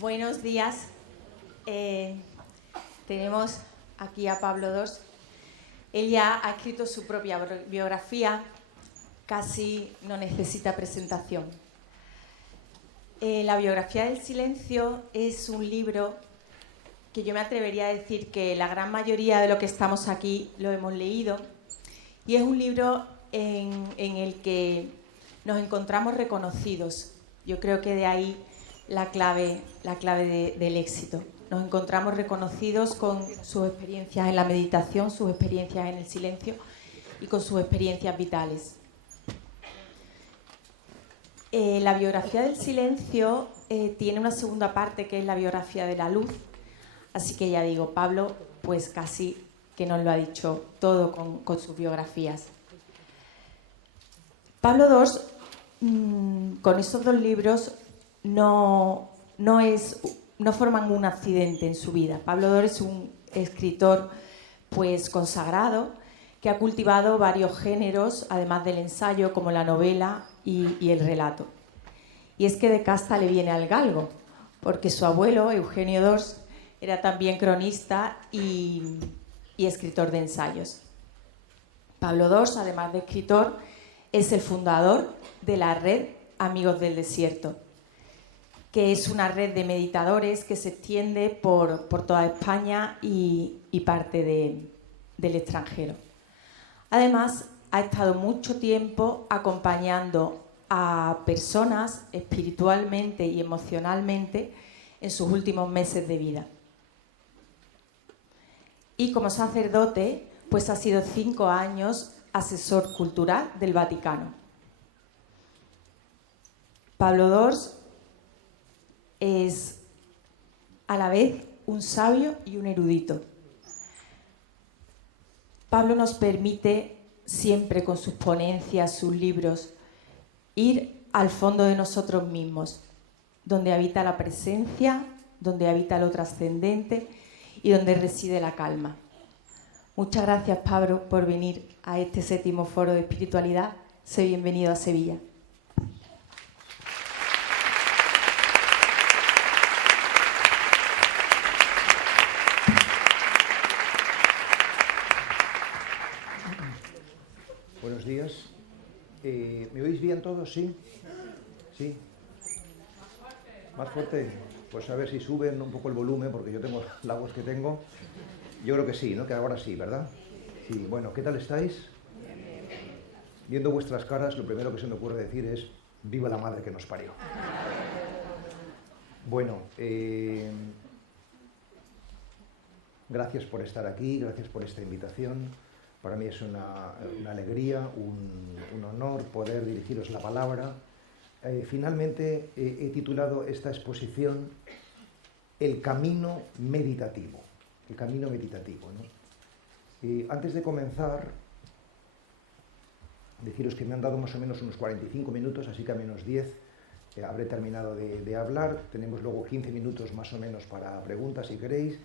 Buenos días. Tenemos aquí a Pablo Dors. Él ya ha escrito su propia biografía, casi no necesita presentación. La biografía del silencio es un libro que yo me atrevería a decir que la gran mayoría de los que estamos aquí lo hemos leído, y es un libro en el que nos encontramos reconocidos. Yo creo que de ahí la clave del éxito. Nos encontramos reconocidos con sus experiencias en la meditación, sus experiencias en el silencio y con sus experiencias vitales. La biografía del silencio tiene una segunda parte que es la biografía de la luz. Así que ya digo, Pablo, pues casi que nos lo ha dicho todo con sus biografías. Pablo Dors, con esos dos libros, no forman un accidente en su vida. Pablo Dors es un escritor pues consagrado que ha cultivado varios géneros, además del ensayo, como la novela y el relato. Y es que de casta le viene al galgo, porque su abuelo, Eugenio Dors, era también cronista y escritor de ensayos. Pablo Dors, además de escritor, es el fundador de la red Amigos del Desierto, que es una red de meditadores que se extiende por toda España y parte del extranjero. Además, ha estado mucho tiempo acompañando a personas espiritualmente y emocionalmente en sus últimos meses de vida. Y como sacerdote, pues ha sido 5 años asesor cultural del Vaticano. Pablo Dors es a la vez un sabio y un erudito. Pablo nos permite siempre con sus ponencias, sus libros, ir al fondo de nosotros mismos, donde habita la presencia, donde habita lo trascendente y donde reside la calma. Muchas gracias, Pablo, por venir a este 7º Foro de Espiritualidad. Sé bienvenido a Sevilla. Buenos días. ¿Me oís bien todos? ¿Sí? ¿Sí? ¿Más fuerte? Pues a ver si suben un poco el volumen, porque yo tengo la voz que tengo. Yo creo que sí, ¿no? Que ahora sí, ¿verdad? Sí, bueno, ¿qué tal estáis? Viendo vuestras caras, lo primero que se me ocurre decir es ¡viva la madre que nos parió! Bueno, gracias por estar aquí, gracias por esta invitación. Para mí es una alegría, un honor poder dirigiros la palabra. Finalmente he titulado esta exposición El camino meditativo. El camino meditativo, ¿no? Antes de comenzar, deciros que me han dado más o menos unos 45 minutos, así que a menos 10 habré terminado de hablar. Tenemos luego 15 minutos más o menos para preguntas, si queréis,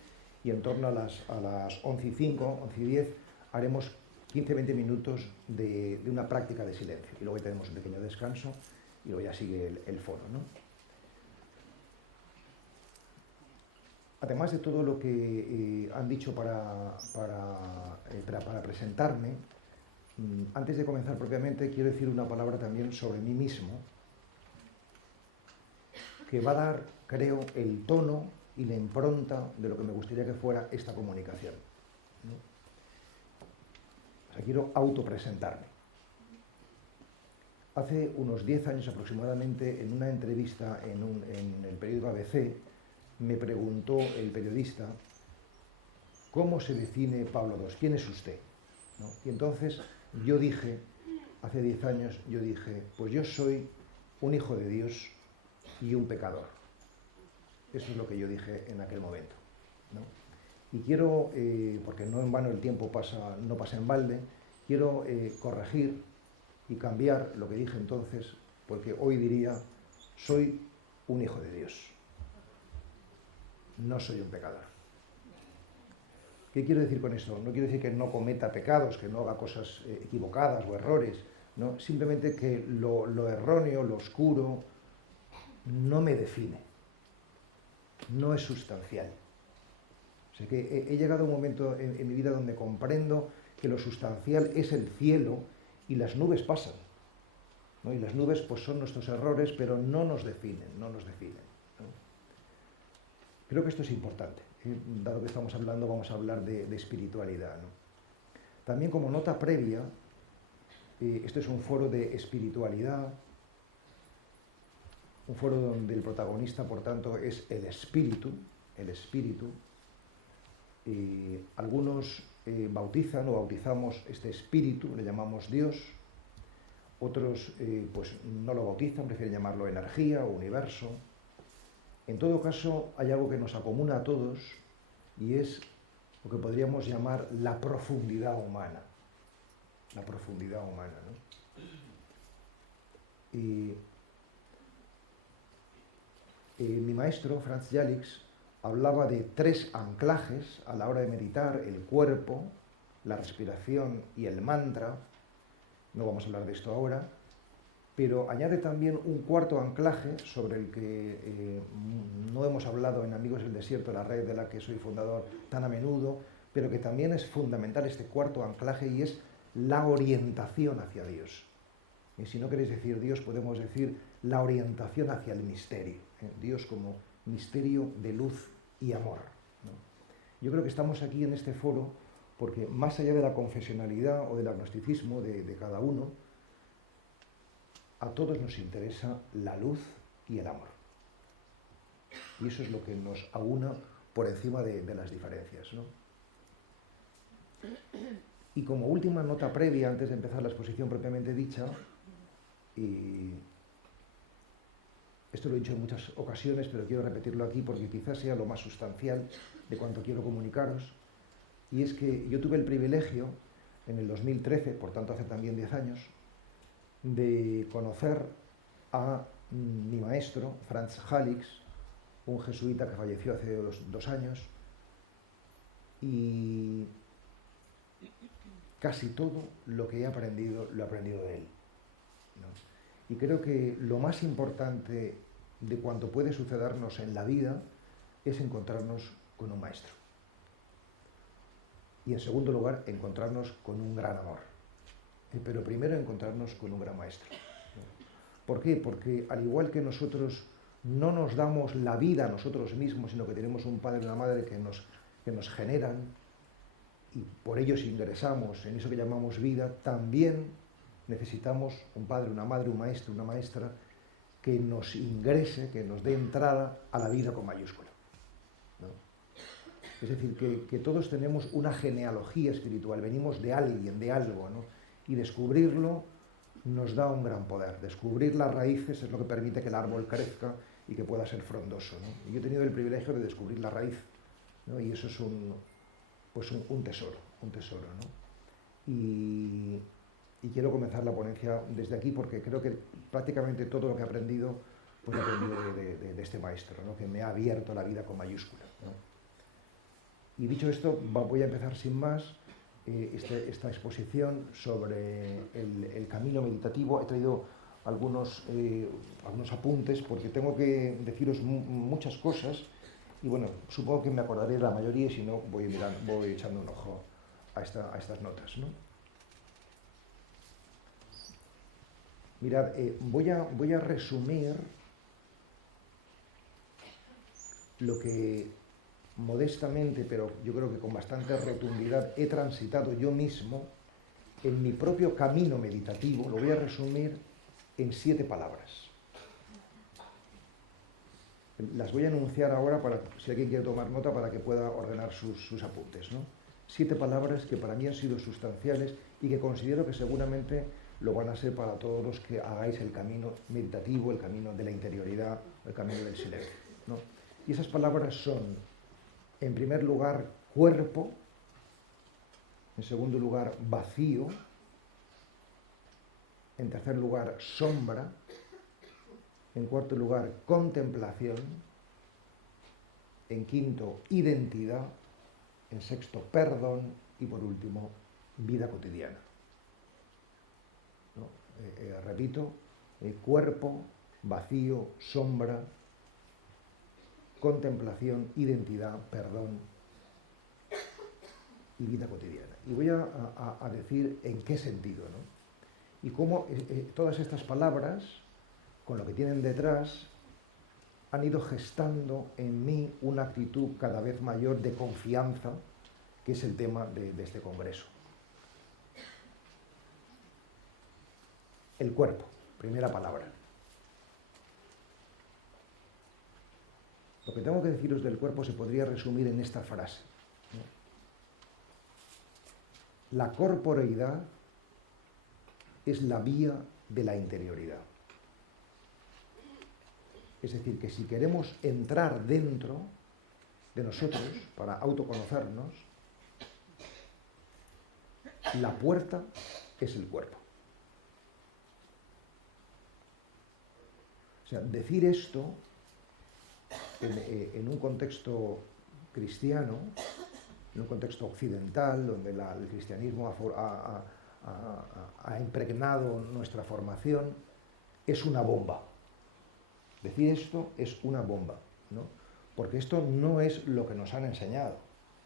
y en torno a las 11:05, 11:10, haremos 15-20 minutos de una práctica de silencio. Y luego ya tenemos un pequeño descanso y luego ya sigue el foro, ¿no? Además de todo lo que han dicho para presentarme, antes de comenzar propiamente quiero decir una palabra también sobre mí mismo, que va a dar, creo, el tono y la impronta de lo que me gustaría que fuera esta comunicación, ¿no? O sea, quiero autopresentarme. Hace unos 10 años aproximadamente, en una entrevista en el periódico ABC, me preguntó el periodista ¿cómo se define Pablo Dors? ¿Quién es usted? ¿No? Y entonces yo dije, hace 10 años, yo dije, pues yo soy un hijo de Dios y un pecador. Eso es lo que yo dije en aquel momento, ¿no? Y quiero, porque no en vano el tiempo no pasa en balde, quiero corregir y cambiar lo que dije entonces, porque hoy diría, soy un hijo de Dios. No soy un pecador. ¿Qué quiero decir con esto? No quiero decir que no cometa pecados, que no haga cosas equivocadas o errores, ¿no? Simplemente que lo erróneo, lo oscuro, no me define. no es sustancial. O sea que he llegado a un momento en mi vida donde comprendo que lo sustancial es el cielo y las nubes pasan, ¿no? Y las nubes pues son nuestros errores, pero no nos definen, ¿no? Creo que esto es importante. Dado que estamos hablando, vamos a hablar de espiritualidad, ¿no? También como nota previa, esto es un foro de espiritualidad, un foro donde el protagonista, por tanto, es el espíritu. Algunos bautizan o bautizamos este espíritu, le llamamos Dios. Otros pues no lo bautizan, prefieren llamarlo energía o universo. En todo caso, hay algo que nos acomuna a todos y es lo que podríamos llamar la profundidad humana. La profundidad humana, ¿no? Mi maestro, Franz Jalix, hablaba de 3 anclajes a la hora de meditar: el cuerpo, la respiración y el mantra. No vamos a hablar de esto ahora, pero añade también un 4º anclaje sobre el que no hemos hablado en Amigos del Desierto, la red de la que soy fundador, tan a menudo, pero que también es fundamental, este 4º anclaje, y es la orientación hacia Dios. Y si no queréis decir Dios, podemos decir la orientación hacia el misterio, ¿eh? Dios como misterio de luz y amor, ¿no? Yo creo que estamos aquí en este foro porque, más allá de la confesionalidad o del agnosticismo de cada uno, a todos nos interesa la luz y el amor. Y eso es lo que nos aúna por encima de las diferencias, ¿no? Y como última nota previa, antes de empezar la exposición propiamente dicha, y esto lo he dicho en muchas ocasiones, pero quiero repetirlo aquí porque quizás sea lo más sustancial de cuanto quiero comunicaros, y es que yo tuve el privilegio, en el 2013, por tanto hace también 10 años, de conocer a mi maestro, Franz Jalix, un jesuita que falleció hace 2 años, y casi todo lo que he aprendido, lo he aprendido de él, ¿no? Y creo que lo más importante de cuanto puede sucedernos en la vida es encontrarnos con un maestro. Y en segundo lugar, encontrarnos con un gran amor. Pero primero encontrarnos con un gran maestro, ¿no? ¿Por qué? Porque al igual que nosotros no nos damos la vida a nosotros mismos, sino que tenemos un padre y una madre que nos generan, y por ellos ingresamos en eso que llamamos vida, también necesitamos un padre, una madre, un maestro, una maestra que nos ingrese, que nos dé entrada a la vida con mayúscula, ¿no? Es decir, que todos tenemos una genealogía espiritual, venimos de alguien, de algo, ¿no? Y descubrirlo nos da un gran poder. Descubrir las raíces es lo que permite que el árbol crezca y que pueda ser frondoso, ¿no? Y yo he tenido el privilegio de descubrir la raíz, ¿no? Y eso es un tesoro, ¿no? Y quiero comenzar la ponencia desde aquí porque creo que prácticamente todo lo que he aprendido, pues lo he aprendido de este maestro, ¿no? Que me ha abierto la vida con mayúscula, ¿no? Y dicho esto, voy a empezar sin más esta exposición sobre el camino meditativo. He traído algunos apuntes porque tengo que deciros muchas cosas y bueno, supongo que me acordaré de la mayoría y si no voy echando un ojo a estas notas, ¿no? Mirad, voy a resumir lo que modestamente, pero yo creo que con bastante rotundidad, he transitado yo mismo en mi propio camino meditativo. Lo voy a resumir en 7 palabras. Las voy a enunciar ahora para, si alguien quiere tomar nota, para que pueda ordenar sus apuntes, ¿no? 7 palabras que para mí han sido sustanciales y que considero que seguramente lo van a ser para todos los que hagáis el camino meditativo, el camino de la interioridad, el camino del silencio, ¿no? Y esas palabras son: en primer lugar, cuerpo; en segundo lugar, vacío; en tercer lugar, sombra; en cuarto lugar, contemplación; en quinto, identidad; en sexto, perdón; y por último, vida cotidiana, ¿no? Repito: cuerpo, vacío, sombra, contemplación, identidad, perdón y vida cotidiana. Y voy a decir en qué sentido, ¿no? Y cómo todas estas palabras, con lo que tienen detrás, han ido gestando en mí una actitud cada vez mayor de confianza, que es el tema de este congreso. El cuerpo, primera palabra. Lo que tengo que deciros del cuerpo se podría resumir en esta frase, ¿no? La corporeidad es la vía de la interioridad. Es decir, que si queremos entrar dentro de nosotros para autoconocernos, la puerta es el cuerpo. O sea, decir esto en un contexto cristiano, en un contexto occidental, donde el cristianismo ha impregnado nuestra formación, es una bomba. Decir esto es una bomba, ¿no? Porque esto no es lo que nos han enseñado.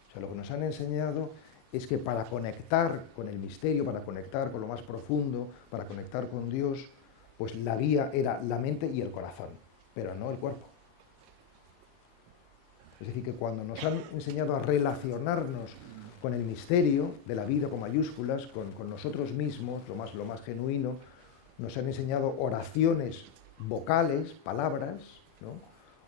O sea, lo que nos han enseñado es que para conectar con el misterio, para conectar con lo más profundo, para conectar con Dios, pues la guía era la mente y el corazón, pero no el cuerpo. Es decir, que cuando nos han enseñado a relacionarnos con el misterio de la vida con mayúsculas, con nosotros mismos, lo más genuino, nos han enseñado oraciones vocales, palabras, ¿no?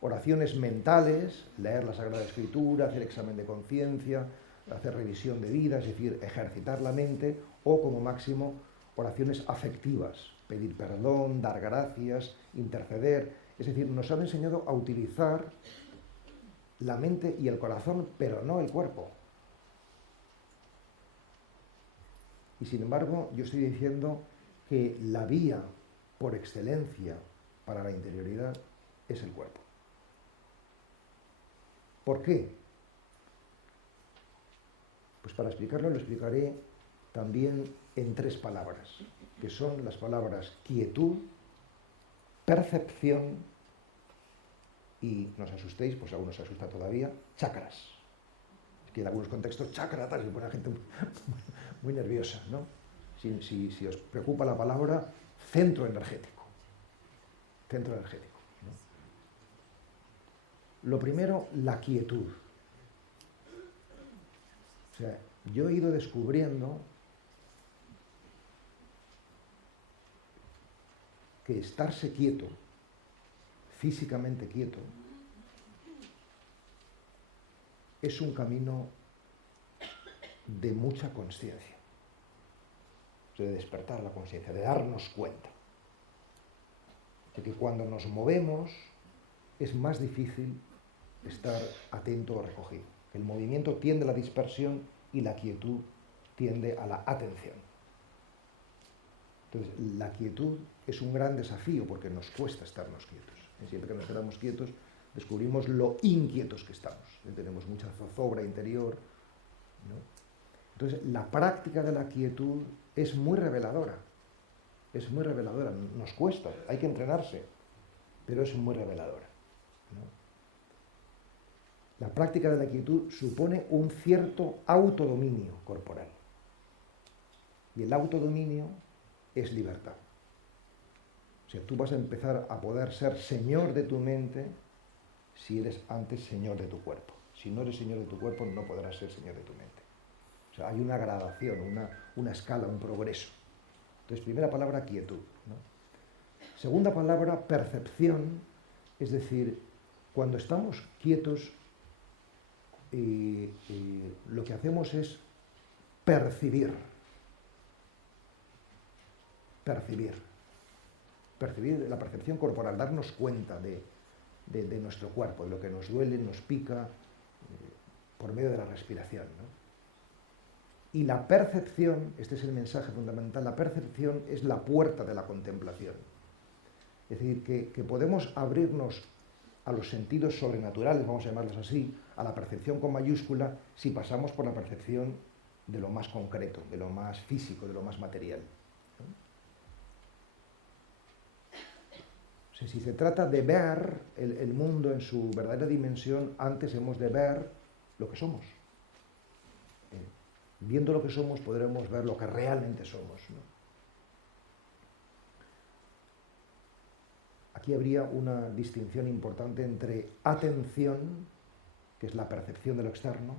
Oraciones mentales, leer la Sagrada Escritura, hacer examen de conciencia, hacer revisión de vida, es decir, ejercitar la mente, o como máximo oraciones afectivas, pedir perdón, dar gracias, interceder. Es decir, nos han enseñado a utilizar la mente y el corazón, pero no el cuerpo. Y sin embargo, yo estoy diciendo que la vía por excelencia para la interioridad es el cuerpo. ¿Por qué? Pues para explicarlo lo explicaré también en 3 palabras, que son las palabras quietud, percepción y, no os asustéis, pues algunos se asustan todavía, chakras. Es que en algunos contextos chakra tal, se pone la gente muy nerviosa, ¿no? Si os preocupa la palabra, centro energético. Centro energético, ¿no? Lo primero, la quietud. O sea, yo he ido descubriendo que estarse quieto, físicamente quieto, es un camino de mucha conciencia, de despertar la conciencia, de darnos cuenta de que cuando nos movemos es más difícil estar atento o recogido. El movimiento tiende a la dispersión y la quietud tiende a la atención. Entonces, la quietud es un gran desafío porque nos cuesta estarnos quietos. Y siempre que nos quedamos quietos, descubrimos lo inquietos que estamos. Tenemos mucha zozobra interior, ¿no? Entonces, la práctica de la quietud es muy reveladora. Es muy reveladora. Nos cuesta, hay que entrenarse, pero es muy reveladora, ¿no? La práctica de la quietud supone un cierto autodominio corporal. Y el autodominio es libertad. O sea, tú vas a empezar a poder ser señor de tu mente si eres antes señor de tu cuerpo. Si no eres señor de tu cuerpo, no podrás ser señor de tu mente. O sea, hay una gradación, una escala, un progreso. Entonces, primera palabra, quietud, ¿no? Segunda palabra, percepción, es decir, cuando estamos quietos, lo que hacemos es percibir. Percibir la percepción corporal, darnos cuenta de nuestro cuerpo, de lo que nos duele, nos pica, por medio de la respiración, ¿no? Y la percepción, este es el mensaje fundamental, la percepción es la puerta de la contemplación. Es decir, que podemos abrirnos a los sentidos sobrenaturales, vamos a llamarlos así, a la percepción con mayúscula, si pasamos por la percepción de lo más concreto, de lo más físico, de lo más material. O sea, si se trata de ver el mundo en su verdadera dimensión, antes hemos de ver lo que somos. Viendo lo que somos podremos ver lo que realmente somos, ¿no? Aquí habría una distinción importante entre atención, que es la percepción de lo externo,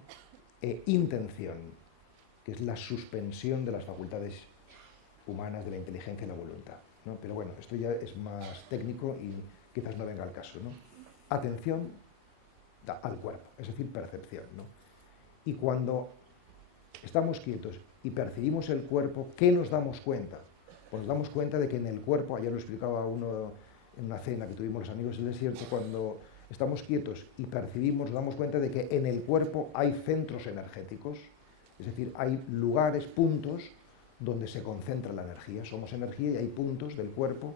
e intención, que es la suspensión de las facultades humanas, de la inteligencia y la voluntad, ¿no? Pero bueno, esto ya es más técnico y quizás no venga al caso, ¿no? Atención al cuerpo, es decir, percepción, ¿no? Y cuando estamos quietos y percibimos el cuerpo, ¿qué nos damos cuenta? Pues nos damos cuenta de que en el cuerpo, ayer lo explicaba uno en una cena que tuvimos los amigos del desierto, cuando estamos quietos y percibimos, nos damos cuenta de que en el cuerpo hay centros energéticos, es decir, hay lugares, puntos, donde se concentra la energía. Somos energía y hay puntos del cuerpo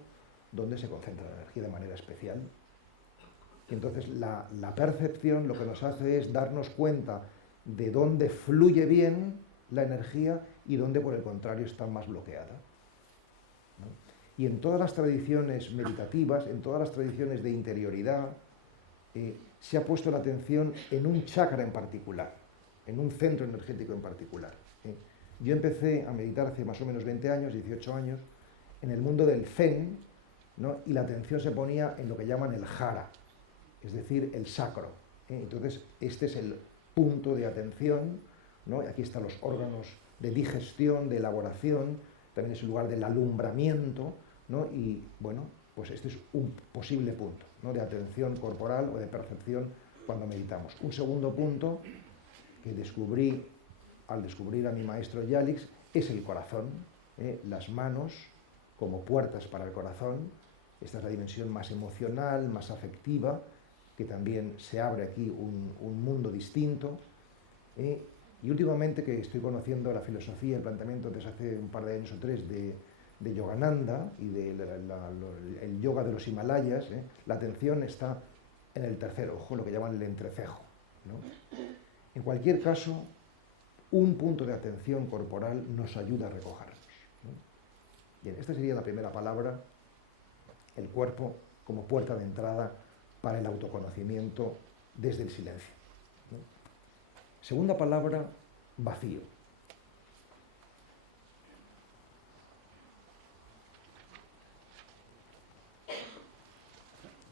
donde se concentra la energía de manera especial. Y entonces la percepción lo que nos hace es darnos cuenta de dónde fluye bien la energía y dónde, por el contrario, está más bloqueada, ¿no? Y en todas las tradiciones meditativas, en todas las tradiciones de interioridad, se ha puesto la atención en un chakra en particular, en un centro energético en particular. Yo empecé a meditar hace más o menos 20 años, 18 años, en el mundo del Zen, ¿no? Y la atención se ponía en lo que llaman el jara, es decir, el sacro. Entonces, este es el punto de atención, ¿no? Aquí están los órganos de digestión, de elaboración, también es el lugar del alumbramiento, ¿no? Y bueno, pues este es un posible punto, ¿no? De atención corporal o de percepción cuando meditamos. Un segundo punto que descubrí al descubrir a mi maestro Yalix es el corazón, las manos como puertas para el corazón. Esta es la dimensión más emocional, más afectiva, que también se abre aquí un mundo distinto. Y últimamente que estoy conociendo la filosofía, el planteamiento desde hace un par de años o tres de Yogananda y el yoga de los Himalayas, la atención está en el tercer ojo, lo que llaman el entrecejo, ¿no? En cualquier caso, un punto de atención corporal nos ayuda a recogernos, ¿no? Bien, esta sería la primera palabra, el cuerpo como puerta de entrada para el autoconocimiento desde el silencio, ¿no? Segunda palabra, vacío.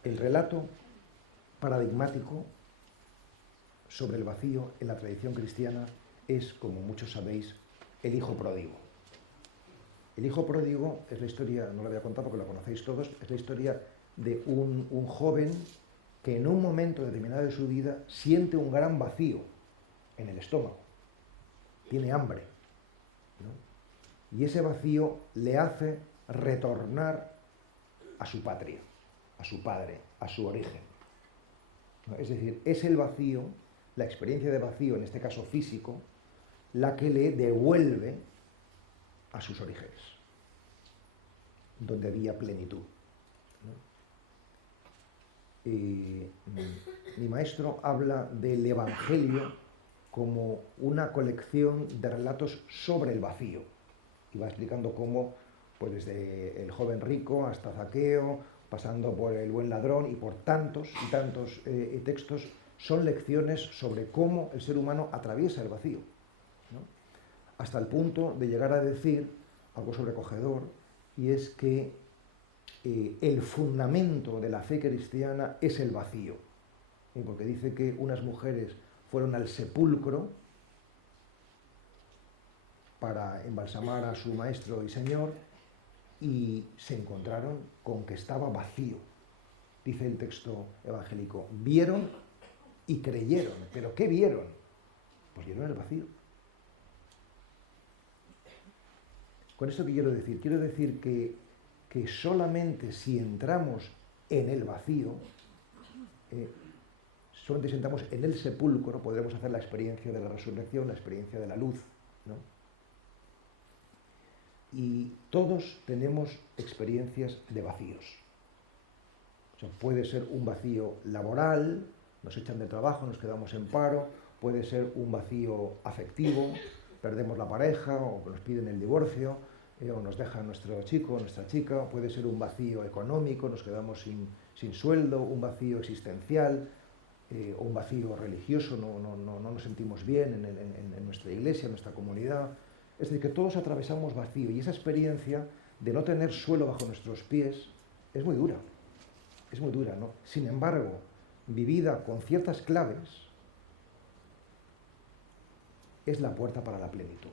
El relato paradigmático sobre el vacío en la tradición cristiana es, como muchos sabéis, el hijo pródigo. El hijo pródigo es la historia, no la voy a contar porque la conocéis todos, es la historia de un joven que en un momento determinado de su vida siente un gran vacío en el estómago, tiene hambre, ¿no? Y ese vacío le hace retornar a su patria, a su padre, a su origen, ¿no? Es decir, es el vacío, la experiencia de vacío, en este caso físico, la que le devuelve a sus orígenes, donde había plenitud, ¿no? Mi maestro habla del Evangelio como una colección de relatos sobre el vacío, y va explicando cómo, pues desde el joven rico hasta Zaqueo, pasando por el buen ladrón y por tantos y tantos textos, son lecciones sobre cómo el ser humano atraviesa el vacío, ¿no? Hasta el punto de llegar a decir algo sobrecogedor, y es que el fundamento de la fe cristiana es el vacío, porque dice que unas mujeres fueron al sepulcro para embalsamar a su maestro y señor y se encontraron con que estaba vacío. Dice el texto evangélico, vieron y creyeron. ¿Pero qué vieron? Pues vieron el vacío. ¿Con esto qué quiero decir? Quiero decir que solamente si entramos en el vacío, solamente si entramos en el sepulcro, podremos hacer la experiencia de la resurrección, la experiencia de la luz, ¿no? Y todos tenemos experiencias de vacíos. O sea, puede ser un vacío laboral, nos echan de trabajo, nos quedamos en paro, puede ser un vacío afectivo, perdemos la pareja o nos piden el divorcio, o nos deja nuestro chico, nuestra chica, puede ser un vacío económico, nos quedamos sin sueldo, un vacío existencial, o un vacío religioso, no nos sentimos bien en nuestra iglesia, en nuestra comunidad. Es decir, que todos atravesamos vacío, y esa experiencia de no tener suelo bajo nuestros pies es muy dura, ¿no? Sin embargo, vivida con ciertas claves, es la puerta para la plenitud.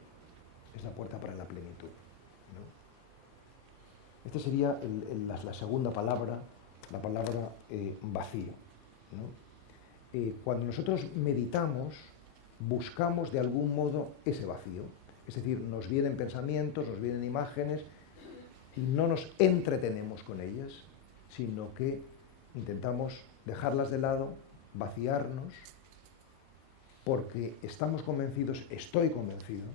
Es la puerta para la plenitud, ¿no? Esta sería la segunda palabra, la palabra vacío, ¿no? Cuando nosotros meditamos, buscamos de algún modo ese vacío. Es decir, nos vienen pensamientos, nos vienen imágenes, y no nos entretenemos con ellas, sino que intentamos dejarlas de lado, vaciarnos, porque estamos convencidos, estoy convencido,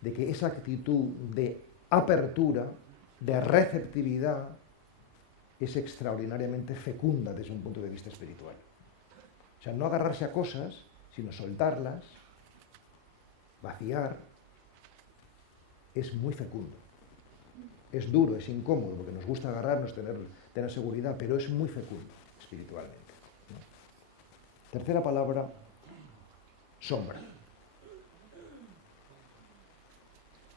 de que esa actitud de apertura, de receptividad, es extraordinariamente fecunda desde un punto de vista espiritual. O sea, no agarrarse a cosas, sino soltarlas, vaciar, es muy fecundo. Es duro, es incómodo, porque nos gusta agarrarnos, tener seguridad, pero es muy fecundo espiritualmente, ¿no? Tercera palabra, sombra.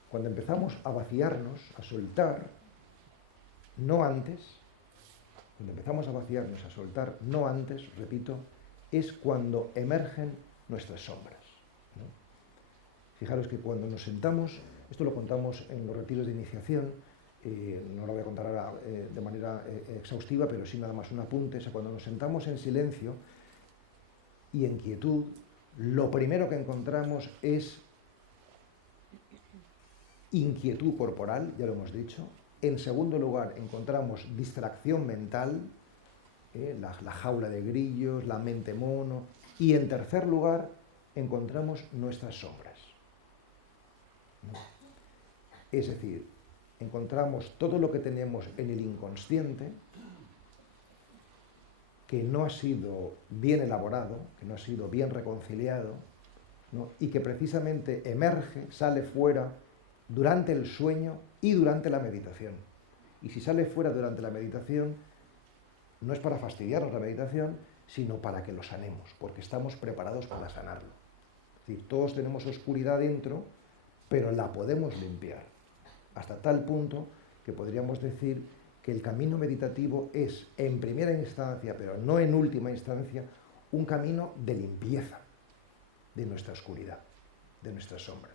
Cuando empezamos a vaciarnos, a soltar, no antes, repito, es cuando emergen nuestras sombras, ¿no? Fijaros que cuando nos sentamos, esto lo contamos en los retiros de iniciación, no lo voy a contar ahora de manera exhaustiva, pero sí nada más un apunte. O sea, cuando nos sentamos en silencio y en quietud, lo primero que encontramos es inquietud corporal, ya lo hemos dicho. En segundo lugar, encontramos distracción mental, la jaula de grillos, la mente mono. Y en tercer lugar, encontramos nuestras sombras, ¿no? Es decir, encontramos todo lo que tenemos en el inconsciente, que no ha sido bien elaborado, que no ha sido bien reconciliado, ¿no? Y que precisamente emerge, sale fuera durante el sueño y durante la meditación. Y si sale fuera durante la meditación, no es para fastidiarnos la meditación, sino para que lo sanemos, porque estamos preparados para sanarlo. Es decir, todos tenemos oscuridad dentro, pero la podemos limpiar, hasta tal punto que podríamos decir que el camino meditativo es, en primera instancia, pero no en última instancia, un camino de limpieza de nuestra oscuridad, de nuestra sombra.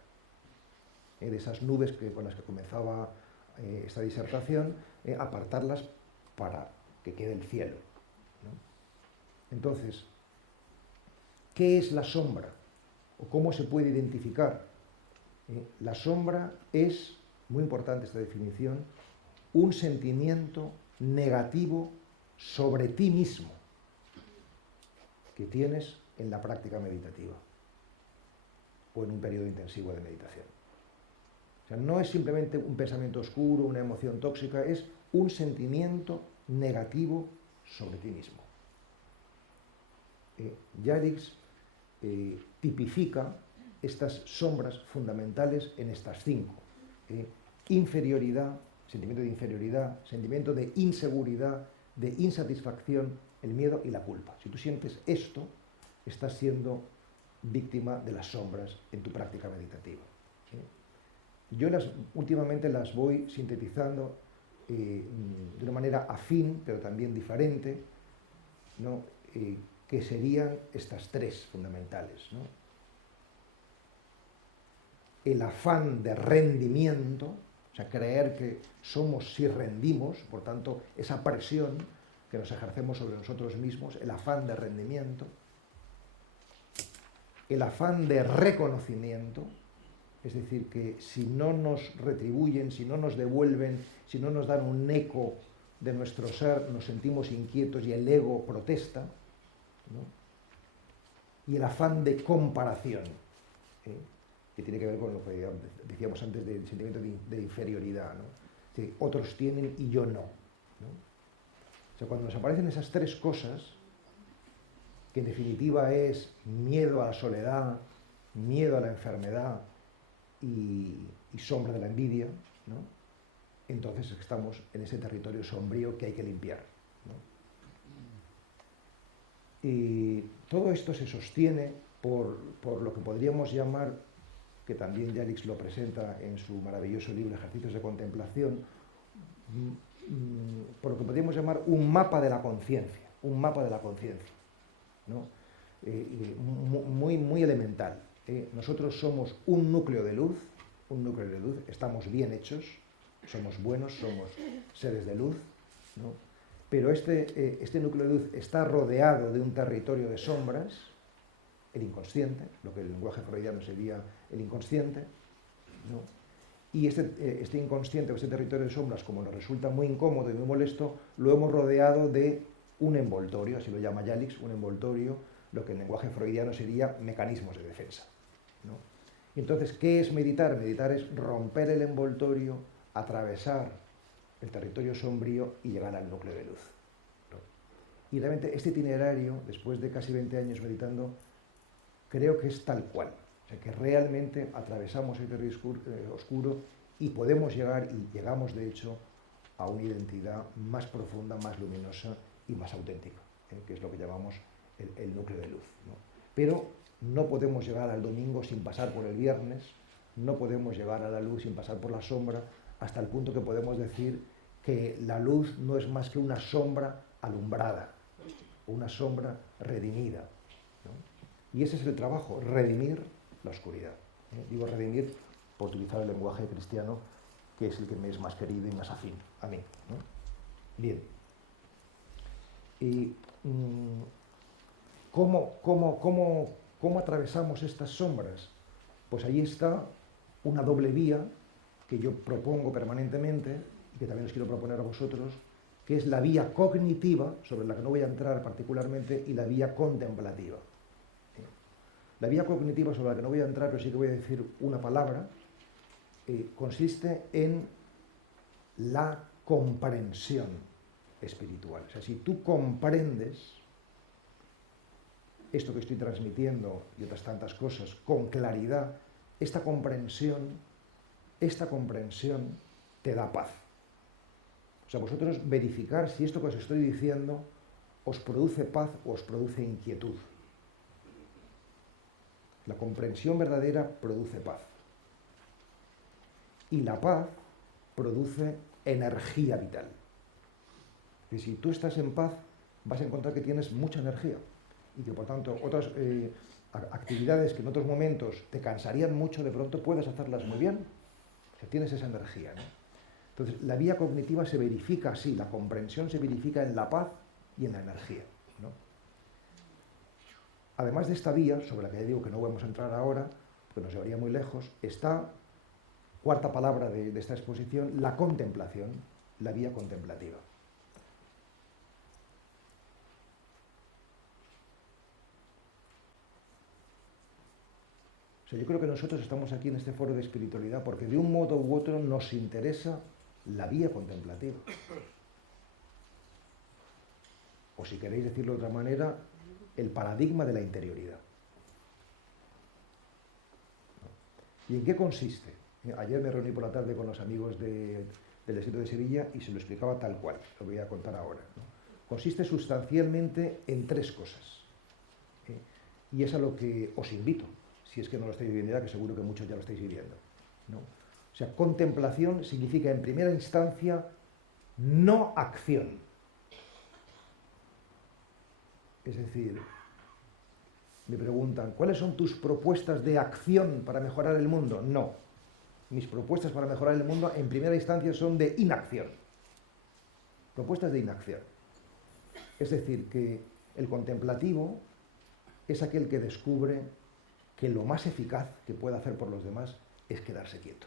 De esas nubes con las que comenzaba esta disertación, apartarlas para que quede el cielo, ¿no? Entonces, ¿qué es la sombra? ¿O cómo se puede identificar? La sombra es, muy importante esta definición, un sentimiento negativo sobre ti mismo que tienes en la práctica meditativa o en un periodo intensivo de meditación. O sea, no es simplemente un pensamiento oscuro, una emoción tóxica, es un sentimiento negativo sobre ti mismo. Yarix tipifica estas sombras fundamentales en estas 5. Inferioridad, sentimiento de inferioridad, sentimiento de inseguridad, de insatisfacción, el miedo y la culpa. Si tú sientes esto, estás siendo víctima de las sombras en tu práctica meditativa. Yo últimamente las voy sintetizando de una manera afín, pero también diferente, ¿no? Que serían estas 3 fundamentales, ¿no? El afán de rendimiento, o sea, creer que somos si rendimos, por tanto, esa presión que nos ejercemos sobre nosotros mismos, el afán de rendimiento, el afán de reconocimiento, es decir, que si no nos retribuyen, si no nos devuelven, si no nos dan un eco de nuestro ser, nos sentimos inquietos y el ego protesta, ¿no? Y el afán de comparación, que tiene que ver con lo que decíamos antes del sentimiento de inferioridad, ¿no? Que otros tienen y yo no, ¿no? O sea, cuando nos aparecen esas 3 cosas, que en definitiva es miedo a la soledad, miedo a la enfermedad y sombra de la envidia, ¿no? Entonces estamos en ese territorio sombrío que hay que limpiar, ¿no? Y todo esto se sostiene por lo que podríamos llamar, que también Jalics lo presenta en su maravilloso libro Ejercicios de Contemplación, por lo que podríamos llamar un mapa de la conciencia, ¿no? Muy elemental. Nosotros somos un núcleo de luz, estamos bien hechos, somos buenos, somos seres de luz, ¿no? Pero este núcleo de luz está rodeado de un territorio de sombras, el inconsciente, lo que en el lenguaje freudiano sería el inconsciente, ¿no? Y este inconsciente o este territorio de sombras, como nos resulta muy incómodo y muy molesto, lo hemos rodeado de un envoltorio, así lo llama Jalics, un envoltorio, lo que en lenguaje freudiano sería mecanismos de defensa, ¿no? Y entonces, ¿qué es meditar? Meditar es romper el envoltorio, atravesar el territorio sombrío y llegar al núcleo de luz, ¿no? Y realmente este itinerario, después de casi 20 años meditando, creo que es tal cual. O sea, que realmente atravesamos el territorio oscuro y podemos llegar, y llegamos de hecho, a una identidad más profunda, más luminosa y más auténtica, que es lo que llamamos el núcleo de luz, ¿no? Pero no podemos llegar al domingo sin pasar por el viernes, no podemos llegar a la luz sin pasar por la sombra, hasta el punto que podemos decir que la luz no es más que una sombra alumbrada, una sombra redimida, ¿no? Y ese es el trabajo, redimir la oscuridad. Digo redimir por utilizar el lenguaje cristiano, que es el que me es más querido y más afín a mí, ¿no? Bien. Y ¿cómo atravesamos estas sombras? Pues ahí está una doble vía que yo propongo permanentemente, y que también os quiero proponer a vosotros, que es la vía cognitiva, sobre la que no voy a entrar particularmente, y la vía contemplativa. La vía cognitiva, sobre la que no voy a entrar, pero sí que voy a decir una palabra, consiste en la comprensión espiritual. O sea, si tú comprendes esto que estoy transmitiendo y otras tantas cosas con claridad, esta comprensión te da paz. O sea, vosotros verificar si esto que os estoy diciendo os produce paz o os produce inquietud. La comprensión verdadera produce paz. Y la paz produce energía vital. Y si tú estás en paz, vas a encontrar que tienes mucha energía. Y que por tanto otras actividades que en otros momentos te cansarían mucho, de pronto puedes hacerlas muy bien. O sea, tienes esa energía, ¿no? Entonces, la vía cognitiva se verifica así, la comprensión se verifica en la paz y en la energía, ¿no? Además de esta vía, sobre la que ya digo que no vamos a entrar ahora, porque nos llevaría muy lejos, está, cuarta palabra de esta exposición, la contemplación, la vía contemplativa. O sea, yo creo que nosotros estamos aquí en este foro de espiritualidad porque de un modo u otro nos interesa la vía contemplativa. O si queréis decirlo de otra manera, el paradigma de la interioridad. ¿Y en qué consiste? Ayer me reuní por la tarde con los amigos del distrito de Sevilla y se lo explicaba tal cual, lo voy a contar ahora, ¿no? Consiste sustancialmente en tres cosas. Y es a lo que os invito, si es que no lo estáis viviendo ya, que seguro que muchos ya lo estáis viviendo, ¿no? O sea, contemplación significa en primera instancia no acción. Es decir, me preguntan, ¿cuáles son tus propuestas de acción para mejorar el mundo? No. Mis propuestas para mejorar el mundo en primera instancia son de inacción. Propuestas de inacción. Es decir, que el contemplativo es aquel que descubre que lo más eficaz que puede hacer por los demás es quedarse quieto.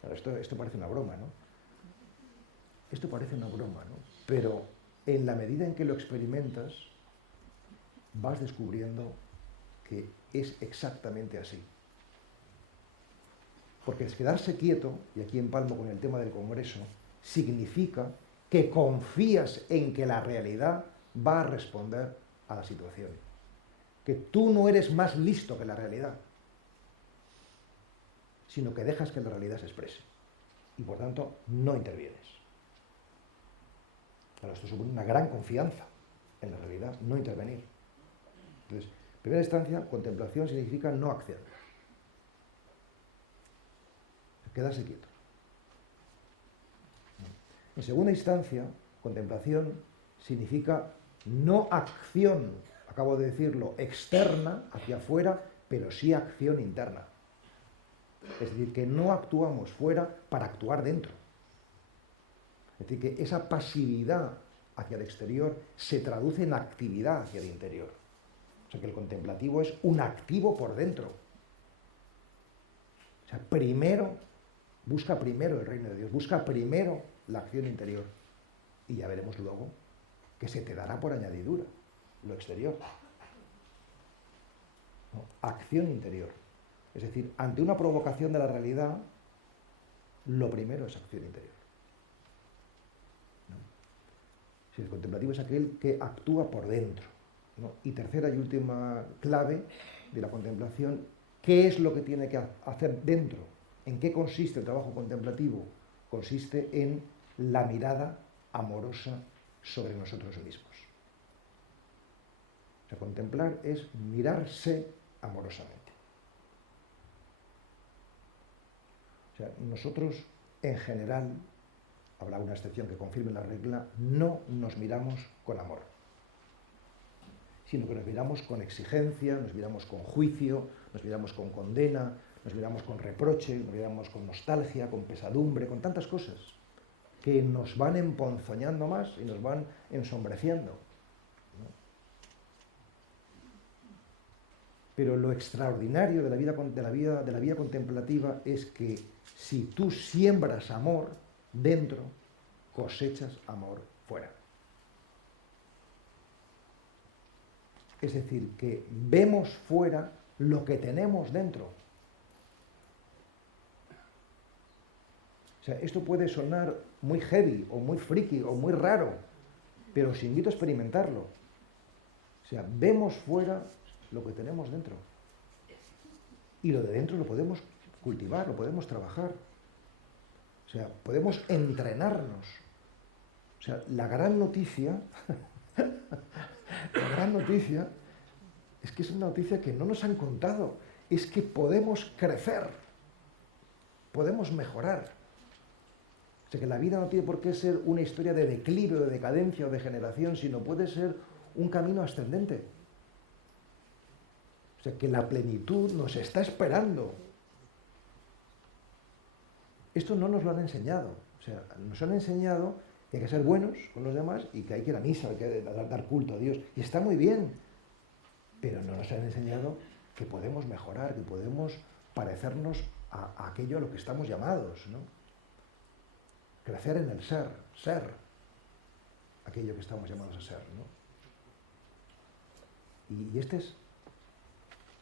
Claro, esto parece una broma, ¿no? Esto parece una broma, ¿no? Pero en la medida en que lo experimentas, vas descubriendo que es exactamente así. Porque es quedarse quieto, y aquí empalmo con el tema del Congreso, significa que confías en que la realidad va a responder a la situación. Que tú no eres más listo que la realidad. sino que dejas que la realidad se exprese. Y por tanto, no intervienes. Claro, esto supone una gran confianza en la realidad, no intervenir. Entonces, en primera instancia, contemplación significa no acción. Quedarse quieto. En segunda instancia, contemplación significa no acción, acabo de decirlo, externa, hacia afuera, pero sí acción interna. Es decir, que no actuamos fuera para actuar dentro. Es decir, que esa pasividad hacia el exterior se traduce en actividad hacia el interior. O sea, que el contemplativo es un activo por dentro. O sea, busca primero el reino de Dios, busca primero la acción interior. Y ya veremos luego que se te dará por añadidura lo exterior. ¿No? Acción interior. Es decir, ante una provocación de la realidad, lo primero es acción interior. ¿No? Si el contemplativo es aquel que actúa por dentro. ¿No? Y tercera y última clave de la contemplación, ¿qué es lo que tiene que hacer dentro? ¿En qué consiste el trabajo contemplativo? Consiste en la mirada amorosa sobre nosotros mismos. O sea, contemplar es mirarse amorosamente. O sea, nosotros, en general, habrá una excepción que confirme la regla, no nos miramos con amor, sino que nos miramos con exigencia, nos miramos con juicio, nos miramos con condena, nos miramos con reproche, nos miramos con nostalgia, con pesadumbre, con tantas cosas que nos van emponzoñando más y nos van ensombreciendo. ¿No? Pero lo extraordinario de la vida contemplativa es que si tú siembras amor dentro, cosechas amor fuera. Es decir, que vemos fuera lo que tenemos dentro. O sea, esto puede sonar muy heavy, o muy friki, o muy raro, pero os invito a experimentarlo. O sea, vemos fuera lo que tenemos dentro. Y lo de dentro lo podemos cultivar, lo podemos trabajar. O sea, podemos entrenarnos. O sea, la gran noticia es que es una noticia que no nos han contado. Es que podemos crecer, podemos mejorar. O sea, que la vida no tiene por qué ser una historia de declive, de decadencia o de degeneración, sino puede ser un camino ascendente. O sea, que la plenitud nos está esperando. Esto no nos lo han enseñado. O sea, nos han enseñado que hay que ser buenos con los demás y que hay que ir a misa, hay que dar culto a Dios. Y está muy bien. Pero no nos han enseñado que podemos mejorar, que podemos parecernos a aquello a lo que estamos llamados, ¿no? Crecer en el ser aquello que estamos llamados a ser, ¿no? Y este es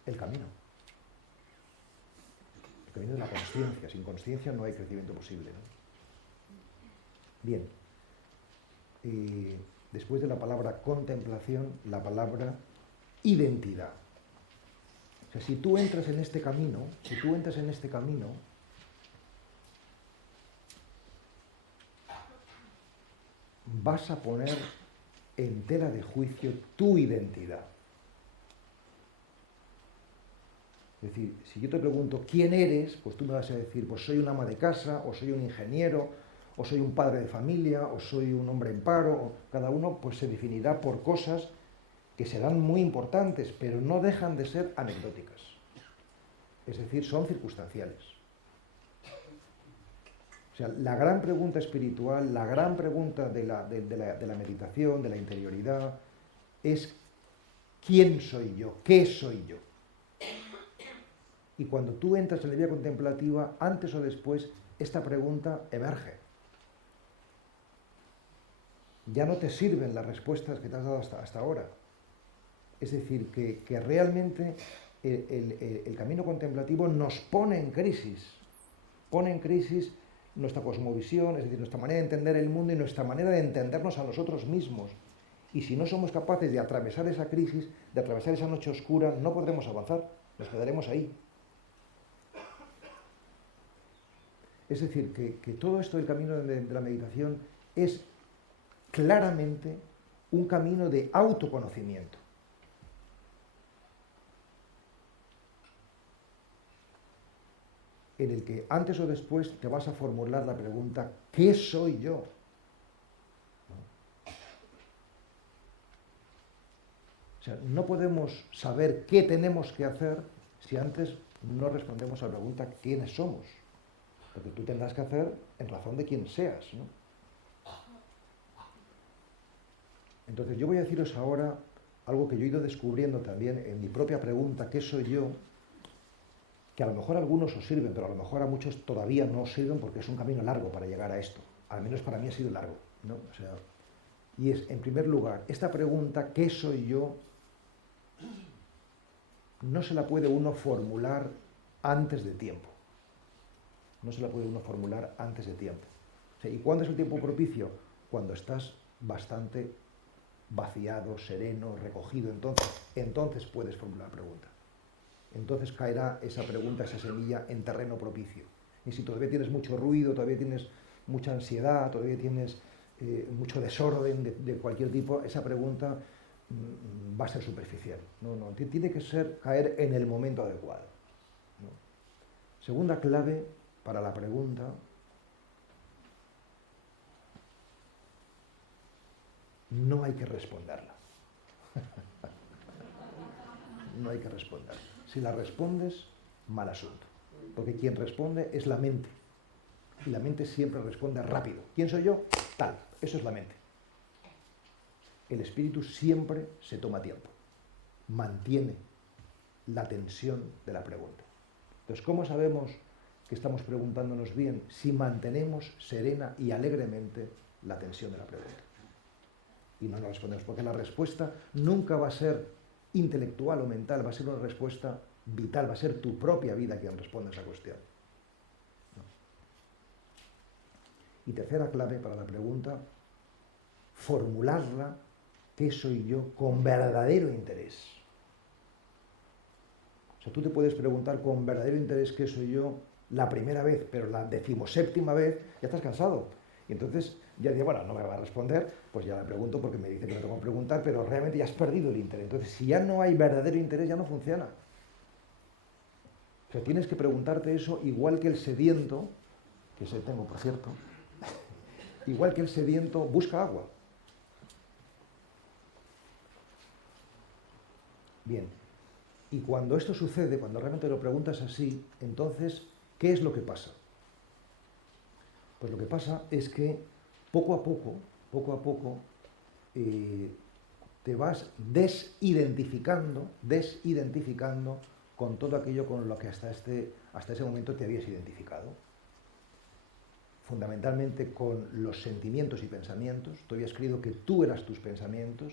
el camino. El camino de la consciencia. Sin consciencia no hay crecimiento posible, ¿no? Bien. Y después de la palabra contemplación, la palabra identidad. O sea, si tú entras en este camino, vas a poner en tela de juicio tu identidad. Es decir, si yo te pregunto quién eres, pues tú me vas a decir, pues soy un ama de casa, o soy un ingeniero, o soy un padre de familia, o soy un hombre en paro. O cada uno pues se definirá por cosas que serán muy importantes, pero no dejan de ser anecdóticas. Es decir, son circunstanciales. O sea, la gran pregunta espiritual, la gran pregunta de la meditación, de la interioridad, es ¿quién soy yo? ¿Qué soy yo? Y cuando tú entras en la vida contemplativa, antes o después, esta pregunta emerge. Ya no te sirven las respuestas que te has dado hasta ahora. Es decir, que realmente el camino contemplativo nos pone en crisis nuestra cosmovisión, es decir, nuestra manera de entender el mundo y nuestra manera de entendernos a nosotros mismos. Y si no somos capaces de atravesar esa crisis, de atravesar esa noche oscura, no podremos avanzar, nos quedaremos ahí. Es decir, que todo esto del camino de la meditación es claramente un camino de autoconocimiento. En el que antes o después te vas a formular la pregunta, ¿qué soy yo? ¿No? O sea, no podemos saber qué tenemos que hacer si antes no respondemos a la pregunta, ¿quiénes somos? Lo que tú tendrás que hacer en razón de quién seas, ¿no? Entonces yo voy a deciros ahora algo que yo he ido descubriendo también en mi propia pregunta, ¿qué soy yo? Que a lo mejor a algunos os sirven, pero a lo mejor a muchos todavía no os sirven porque es un camino largo para llegar a esto. Al menos para mí ha sido largo, ¿no? O sea, y es, en primer lugar, esta pregunta, ¿qué soy yo? No se la puede uno formular antes de tiempo. No se la puede uno formular antes de tiempo. O sea, ¿y cuándo es el tiempo propicio? Cuando estás bastante vaciado, sereno, recogido, entonces puedes formular la pregunta. Entonces caerá esa pregunta, esa semilla en terreno propicio. Y si todavía tienes mucho ruido, todavía tienes mucha ansiedad, todavía tienes mucho desorden de cualquier tipo, esa pregunta va a ser superficial. No, tiene que caer en el momento adecuado, ¿no? Segunda clave para la pregunta: no hay que responderla. No hay que responderla. Si la respondes, mal asunto. Porque quien responde es la mente. Y la mente siempre responde rápido. ¿Quién soy yo? Tal. Eso es la mente. El espíritu siempre se toma tiempo. Mantiene la tensión de la pregunta. Entonces, ¿cómo sabemos que estamos preguntándonos bien? Si mantenemos serena y alegremente la tensión de la pregunta. Y no nos respondemos, porque la respuesta nunca va a ser intelectual o mental, va a ser una respuesta vital, va a ser tu propia vida quien responde a esa cuestión. ¿No? Y tercera clave para la pregunta, formularla, ¿qué soy yo?, con verdadero interés. O sea, tú te puedes preguntar con verdadero interés qué soy yo la primera vez, pero la 17ª vez ya estás cansado. Y entonces ya digo, bueno, no me va a responder, pues ya le pregunto porque me dice que no tengo que preguntar, pero realmente ya has perdido el interés. Entonces, si ya no hay verdadero interés, ya no funciona. O sea, tienes que preguntarte eso igual que el sediento, que ese tengo, por cierto, igual que el sediento busca agua. Bien, y cuando esto sucede, cuando realmente lo preguntas así, entonces, ¿qué es lo que pasa? Pues lo que pasa es que poco a poco, te vas desidentificando con todo aquello con lo que hasta ese momento te habías identificado. Fundamentalmente con los sentimientos y pensamientos. Tú habías creído que tú eras tus pensamientos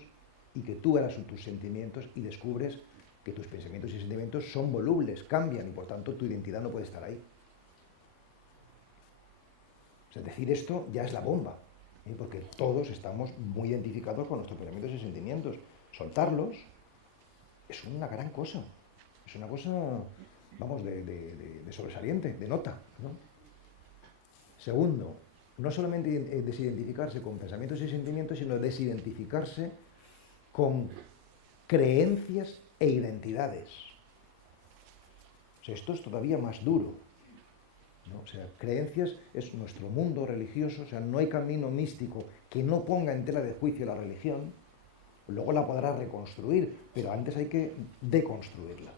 y que tú eras tus sentimientos, y descubres que tus pensamientos y sentimientos son volubles, cambian, y por tanto tu identidad no puede estar ahí. O sea, decir esto ya es la bomba, ¿eh? Porque todos estamos muy identificados con nuestros pensamientos y sentimientos. Soltarlos es una gran cosa, es una cosa, vamos, de sobresaliente, de nota, ¿no? Segundo, no solamente desidentificarse con pensamientos y sentimientos, sino desidentificarse con creencias e identidades. O sea, esto es todavía más duro, ¿no? O sea, creencias es nuestro mundo religioso, o sea, no hay camino místico que no ponga en tela de juicio la religión. Luego la podrá reconstruir, pero antes hay que deconstruirla.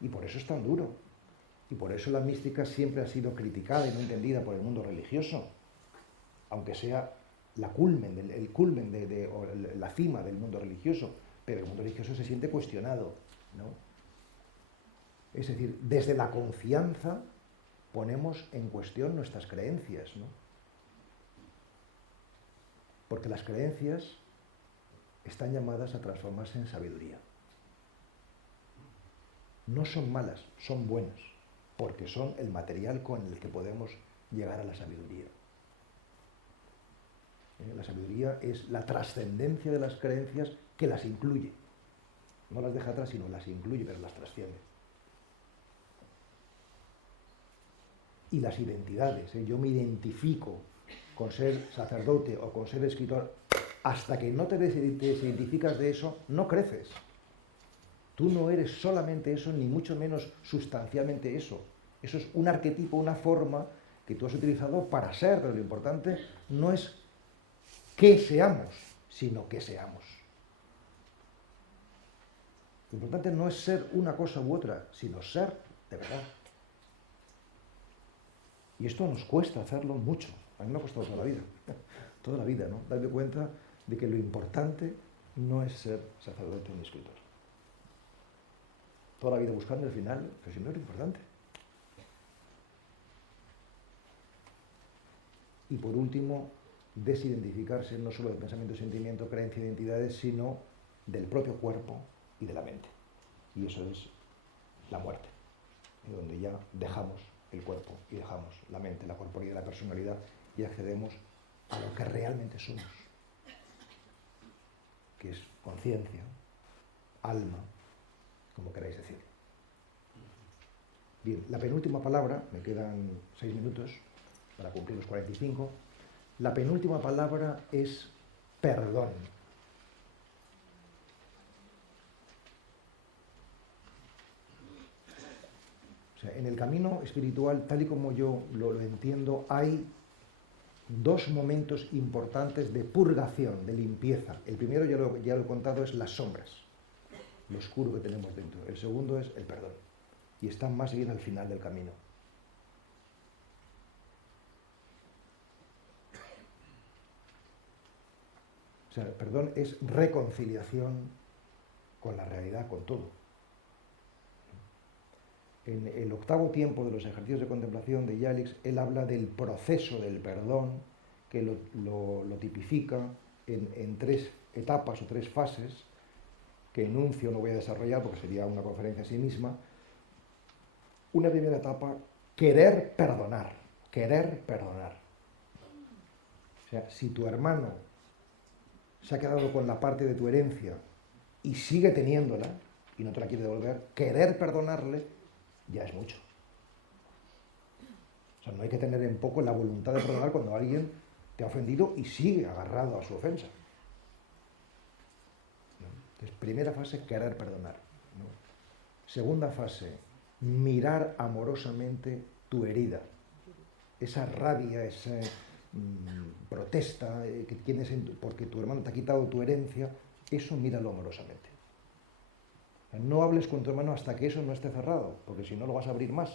Y por eso es tan duro. Y por eso la mística siempre ha sido criticada y no entendida por el mundo religioso, aunque sea el culmen o la cima del mundo religioso, pero el mundo religioso se siente cuestionado, ¿no? Es decir, desde la confianza ponemos en cuestión nuestras creencias, ¿no? Porque las creencias están llamadas a transformarse en sabiduría. No son malas, son buenas, porque son el material con el que podemos llegar a la sabiduría. La sabiduría es la trascendencia de las creencias que las incluye. No las deja atrás, sino las incluye, pero las trasciende. y las identidades. Yo me identifico con ser sacerdote o con ser escritor. Hasta que no te desidentificas de eso, no creces. Tú no eres solamente eso, ni mucho menos sustancialmente eso. Eso es un arquetipo, una forma que tú has utilizado para ser, pero lo importante no es que seamos, sino que seamos. Lo importante no es ser una cosa u otra, sino ser de verdad. Y esto nos cuesta hacerlo mucho. A mí me ha costado toda la vida, ¿no? Darme cuenta de que lo importante no es ser sacerdote ni escritor. Toda la vida buscando el final, pero si no es lo importante. Y por último, desidentificarse no solo del pensamiento, sentimiento, creencia, identidades, sino del propio cuerpo y de la mente. Y eso es la muerte, donde ya dejamos el cuerpo y dejamos la mente, la corporeidad, la personalidad y accedemos a lo que realmente somos, que es conciencia, alma, como queráis decir. Bien, la penúltima palabra, me quedan 6 minutos para cumplir los 45, la penúltima palabra es perdón. O sea, en el camino espiritual, tal y como yo lo entiendo, hay 2 momentos importantes de purgación, de limpieza. El primero, ya lo he contado, es las sombras, lo oscuro que tenemos dentro. El segundo es el perdón. Y está más bien al final del camino. O sea, el perdón es reconciliación con la realidad, con todo. En el 8º tiempo de los ejercicios de contemplación de Yalix, él habla del proceso del perdón, que lo tipifica en 3 etapas o 3 fases, que enuncio, no voy a desarrollar porque sería una conferencia en sí misma. Una primera etapa, querer perdonar, querer perdonar. O sea, si tu hermano se ha quedado con la parte de tu herencia y sigue teniéndola y no te la quiere devolver, querer perdonarle ya es mucho. O sea, no hay que tener en poco la voluntad de perdonar cuando alguien te ha ofendido y sigue agarrado a su ofensa. Entonces, primera fase, querer perdonar. Segunda fase, mirar amorosamente tu herida. Esa rabia, esa protesta que tienes porque tu hermano te ha quitado tu herencia, eso míralo amorosamente. No hables con tu hermano hasta que eso no esté cerrado, porque si no lo vas a abrir más.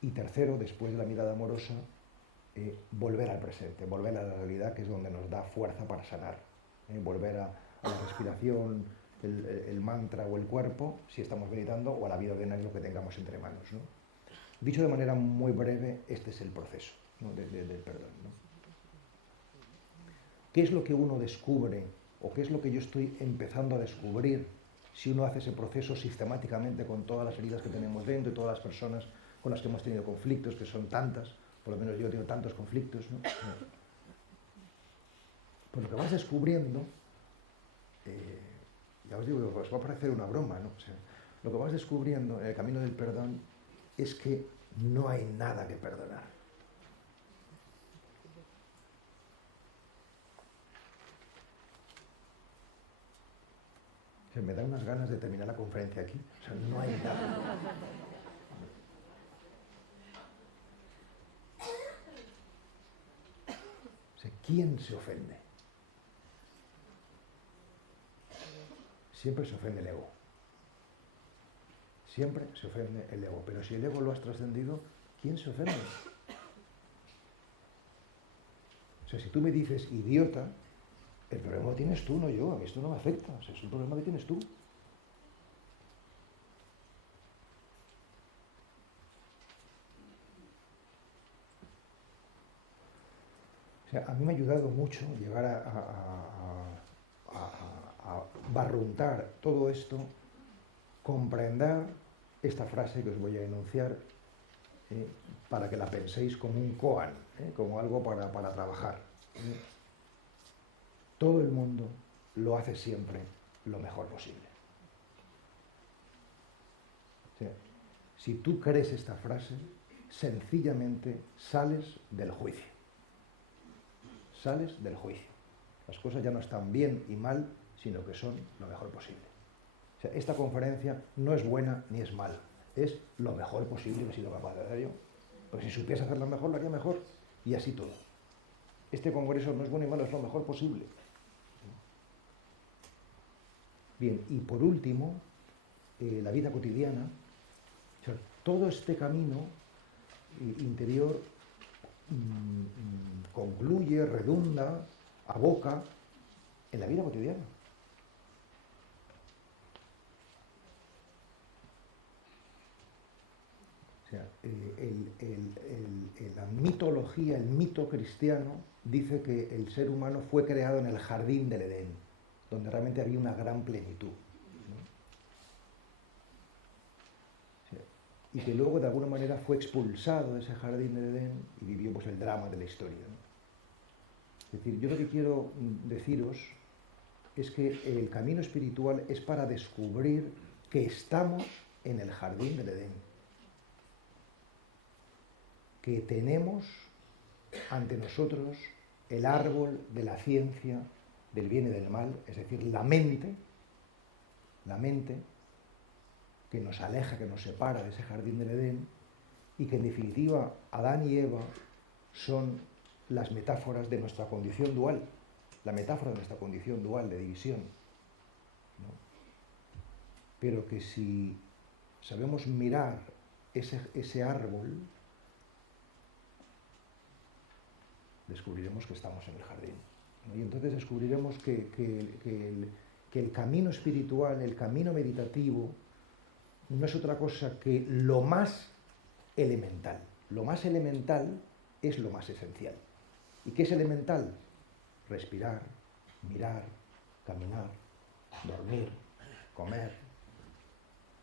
Y tercero, después de la mirada amorosa, volver al presente, volver a la realidad, que es donde nos da fuerza para sanar. Volver a la respiración, el mantra o el cuerpo, si estamos meditando, o a la vida ordinaria que tengamos entre manos, ¿no? Dicho de manera muy breve, este es el proceso, ¿no? del perdón, ¿no? ¿Qué es lo que uno descubre, o qué es lo que yo estoy empezando a descubrir si uno hace ese proceso sistemáticamente con todas las heridas que tenemos dentro y todas las personas con las que hemos tenido conflictos, que son tantas, por lo menos yo tengo tantos conflictos, ¿no? Pues lo que vas descubriendo, ya os digo, os va a parecer una broma, ¿no? O sea, lo que vas descubriendo en el camino del perdón es que no hay nada que perdonar. O sea, me dan unas ganas de terminar la conferencia aquí. O sea, no hay nada. O sea, ¿quién se ofende? Siempre se ofende el ego. Siempre se ofende el ego. Pero si el ego lo has trascendido, ¿quién se ofende? O sea, si tú me dices idiota, el problema lo tienes tú, no yo. A mí esto no me afecta. O sea, es un problema que tienes tú. O sea, a mí me ha ayudado mucho llegar a barruntar todo esto, comprender esta frase que os voy a enunciar, para que la penséis como un koan, como algo para trabajar. Todo el mundo lo hace siempre lo mejor posible. Si tú crees esta frase, sencillamente sales del juicio. Sales del juicio. Las cosas ya no están bien y mal, sino que son lo mejor posible. O sea, esta conferencia no es buena ni es mala, es lo mejor posible que he sido capaz de hacer yo. Porque si supiese hacerlo mejor, lo haría mejor. Y así todo. Este congreso no es bueno y malo, es lo mejor posible. Bien, y por último, la vida cotidiana. O sea, todo este camino interior concluye, redunda, aboca en la vida cotidiana. O sea, la mitología, el mito cristiano, dice que el ser humano fue creado en el jardín del Edén, donde realmente había una gran plenitud, ¿no? O sea, y que luego de alguna manera fue expulsado de ese jardín del Edén y vivió pues el drama de la historia, ¿no? Es decir, yo lo que quiero deciros es que el camino espiritual es para descubrir que estamos en el jardín del Edén, que tenemos ante nosotros el árbol de la ciencia del bien y del mal, es decir, la mente que nos aleja, que nos separa de ese jardín del Edén, y que en definitiva Adán y Eva son las metáforas de nuestra condición dual, la metáfora de nuestra condición dual de división, ¿no? Pero que si sabemos mirar ese árbol, descubriremos que estamos en el jardín, ¿no? Y entonces descubriremos que el camino espiritual, el camino meditativo, no es otra cosa que lo más elemental. Lo más elemental es lo más esencial. ¿Y qué es elemental? Respirar, mirar, caminar, dormir, comer.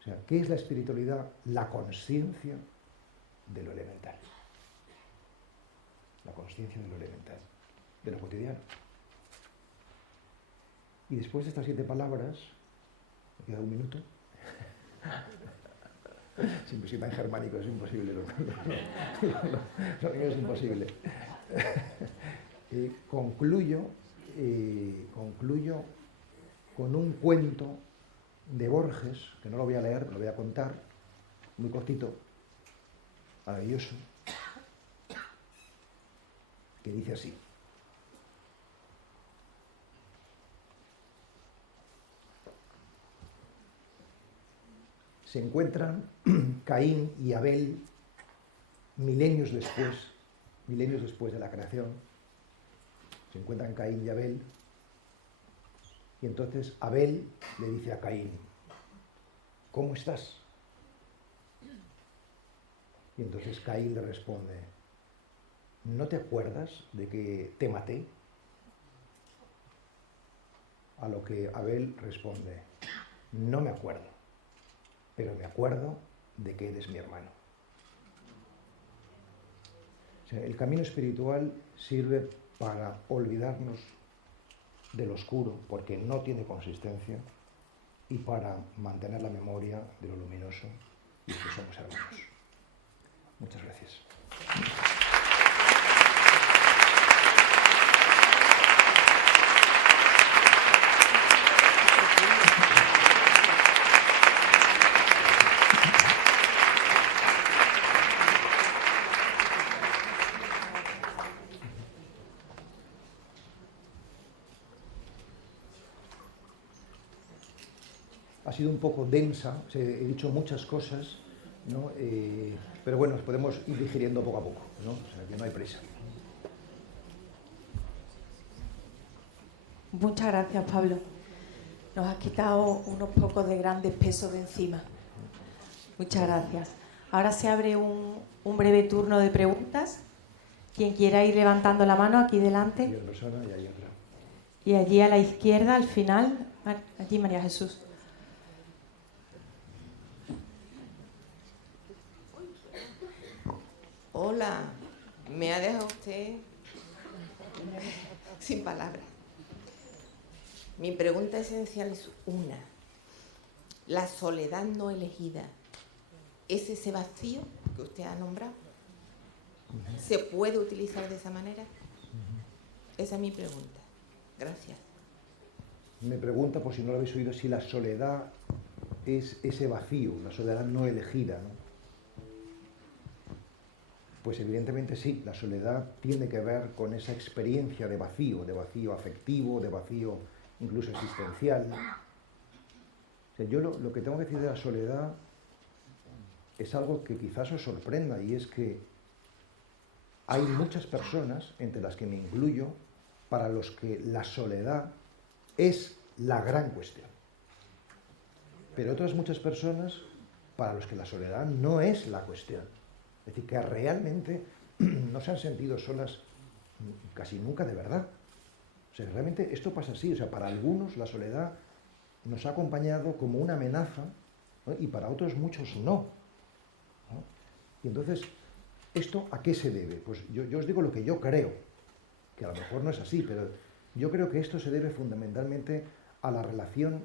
O sea, ¿qué es la espiritualidad? La consciencia de lo elemental. La consciencia de lo elemental, de lo cotidiano. Y después de estas 7 palabras, me queda 1 minuto. Si va en germánico es imposible, lo mío es imposible. Concluyo con un cuento de Borges, que no lo voy a leer, lo voy a contar, muy cortito, maravilloso, que dice así. Se encuentran Caín y Abel milenios después de la creación. Se encuentran Caín y Abel, y entonces Abel le dice a Caín: ¿cómo estás? Y entonces Caín le responde: ¿no te acuerdas de que te maté? A lo que Abel responde: no me acuerdo, pero me acuerdo de que eres mi hermano. O sea, el camino espiritual sirve para olvidarnos del oscuro, porque no tiene consistencia, y para mantener la memoria de lo luminoso y que somos hermanos. Muchas gracias. Ha sido un poco densa, he dicho muchas cosas, ¿no? Pero bueno, podemos ir digiriendo poco a poco, ¿no? O sea, que no hay prisa. Muchas gracias, Pablo. Nos has quitado unos pocos de grandes pesos de encima. Muchas gracias. Ahora se abre un breve turno de preguntas. Quien quiera ir levantando la mano aquí delante. Hay una persona y hay otra. Y allí a la izquierda, al final, allí María Jesús. Hola, me ha dejado usted sin palabras. Mi pregunta esencial es una: la soledad no elegida ¿es ese vacío que usted ha nombrado? ¿Se puede utilizar de esa manera? Esa es mi pregunta. Gracias. Me pregunta, por si no lo habéis oído, si la soledad es ese vacío, la soledad no elegida, ¿no? Pues evidentemente sí, la soledad tiene que ver con esa experiencia de vacío afectivo, de vacío incluso existencial. O sea, yo lo que tengo que decir de la soledad es algo que quizás os sorprenda, y es que hay muchas personas, entre las que me incluyo, para los que la soledad es la gran cuestión. Pero otras muchas personas para los que la soledad no es la cuestión. Es decir, que realmente no se han sentido solas casi nunca de verdad. O sea, realmente esto pasa así. O sea, para algunos la soledad nos ha acompañado como una amenaza, ¿no? Y para otros muchos no, ¿no? Y entonces, ¿esto a qué se debe? Pues yo os digo lo que yo creo, que a lo mejor no es así, pero yo creo que esto se debe fundamentalmente a la relación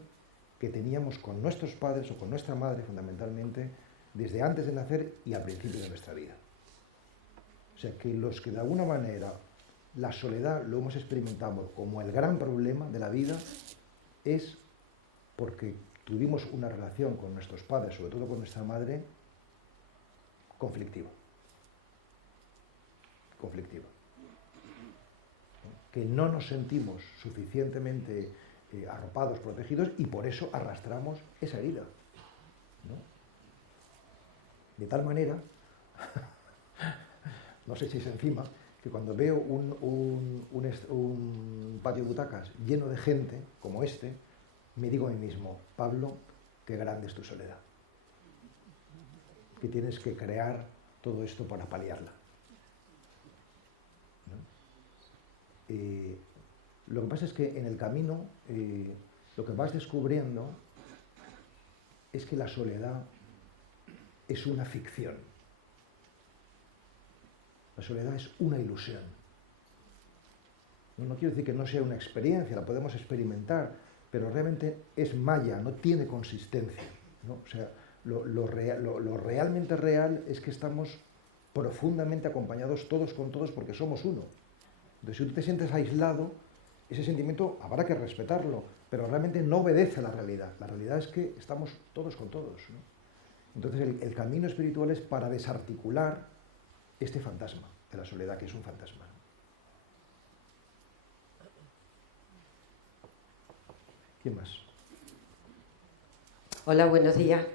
que teníamos con nuestros padres o con nuestra madre, fundamentalmente, desde antes de nacer y al principio de nuestra vida. O sea, que los que de alguna manera la soledad lo hemos experimentado como el gran problema de la vida es porque tuvimos una relación con nuestros padres, sobre todo con nuestra madre, conflictiva. Conflictiva. Que no nos sentimos suficientemente arropados, protegidos, y por eso arrastramos esa herida, ¿no? De tal manera, no sé si es encima, que cuando veo un patio de butacas lleno de gente como este, me digo a mí mismo, Pablo, qué grande es tu soledad. Que tienes que crear todo esto para paliarla, ¿no? Lo que pasa es que en el camino lo que vas descubriendo es que la soledad es una ficción. La soledad es una ilusión. No quiero decir que no sea una experiencia, la podemos experimentar, pero realmente es maya, no tiene consistencia, ¿no? O sea, lo realmente real es que estamos profundamente acompañados todos con todos porque somos uno. Entonces, si tú te sientes aislado, ese sentimiento habrá que respetarlo, pero realmente no obedece a la realidad. La realidad es que estamos todos con todos, ¿no? Entonces, el camino espiritual es para desarticular este fantasma de la soledad, que es un fantasma. ¿Quién más? Hola, buenos días.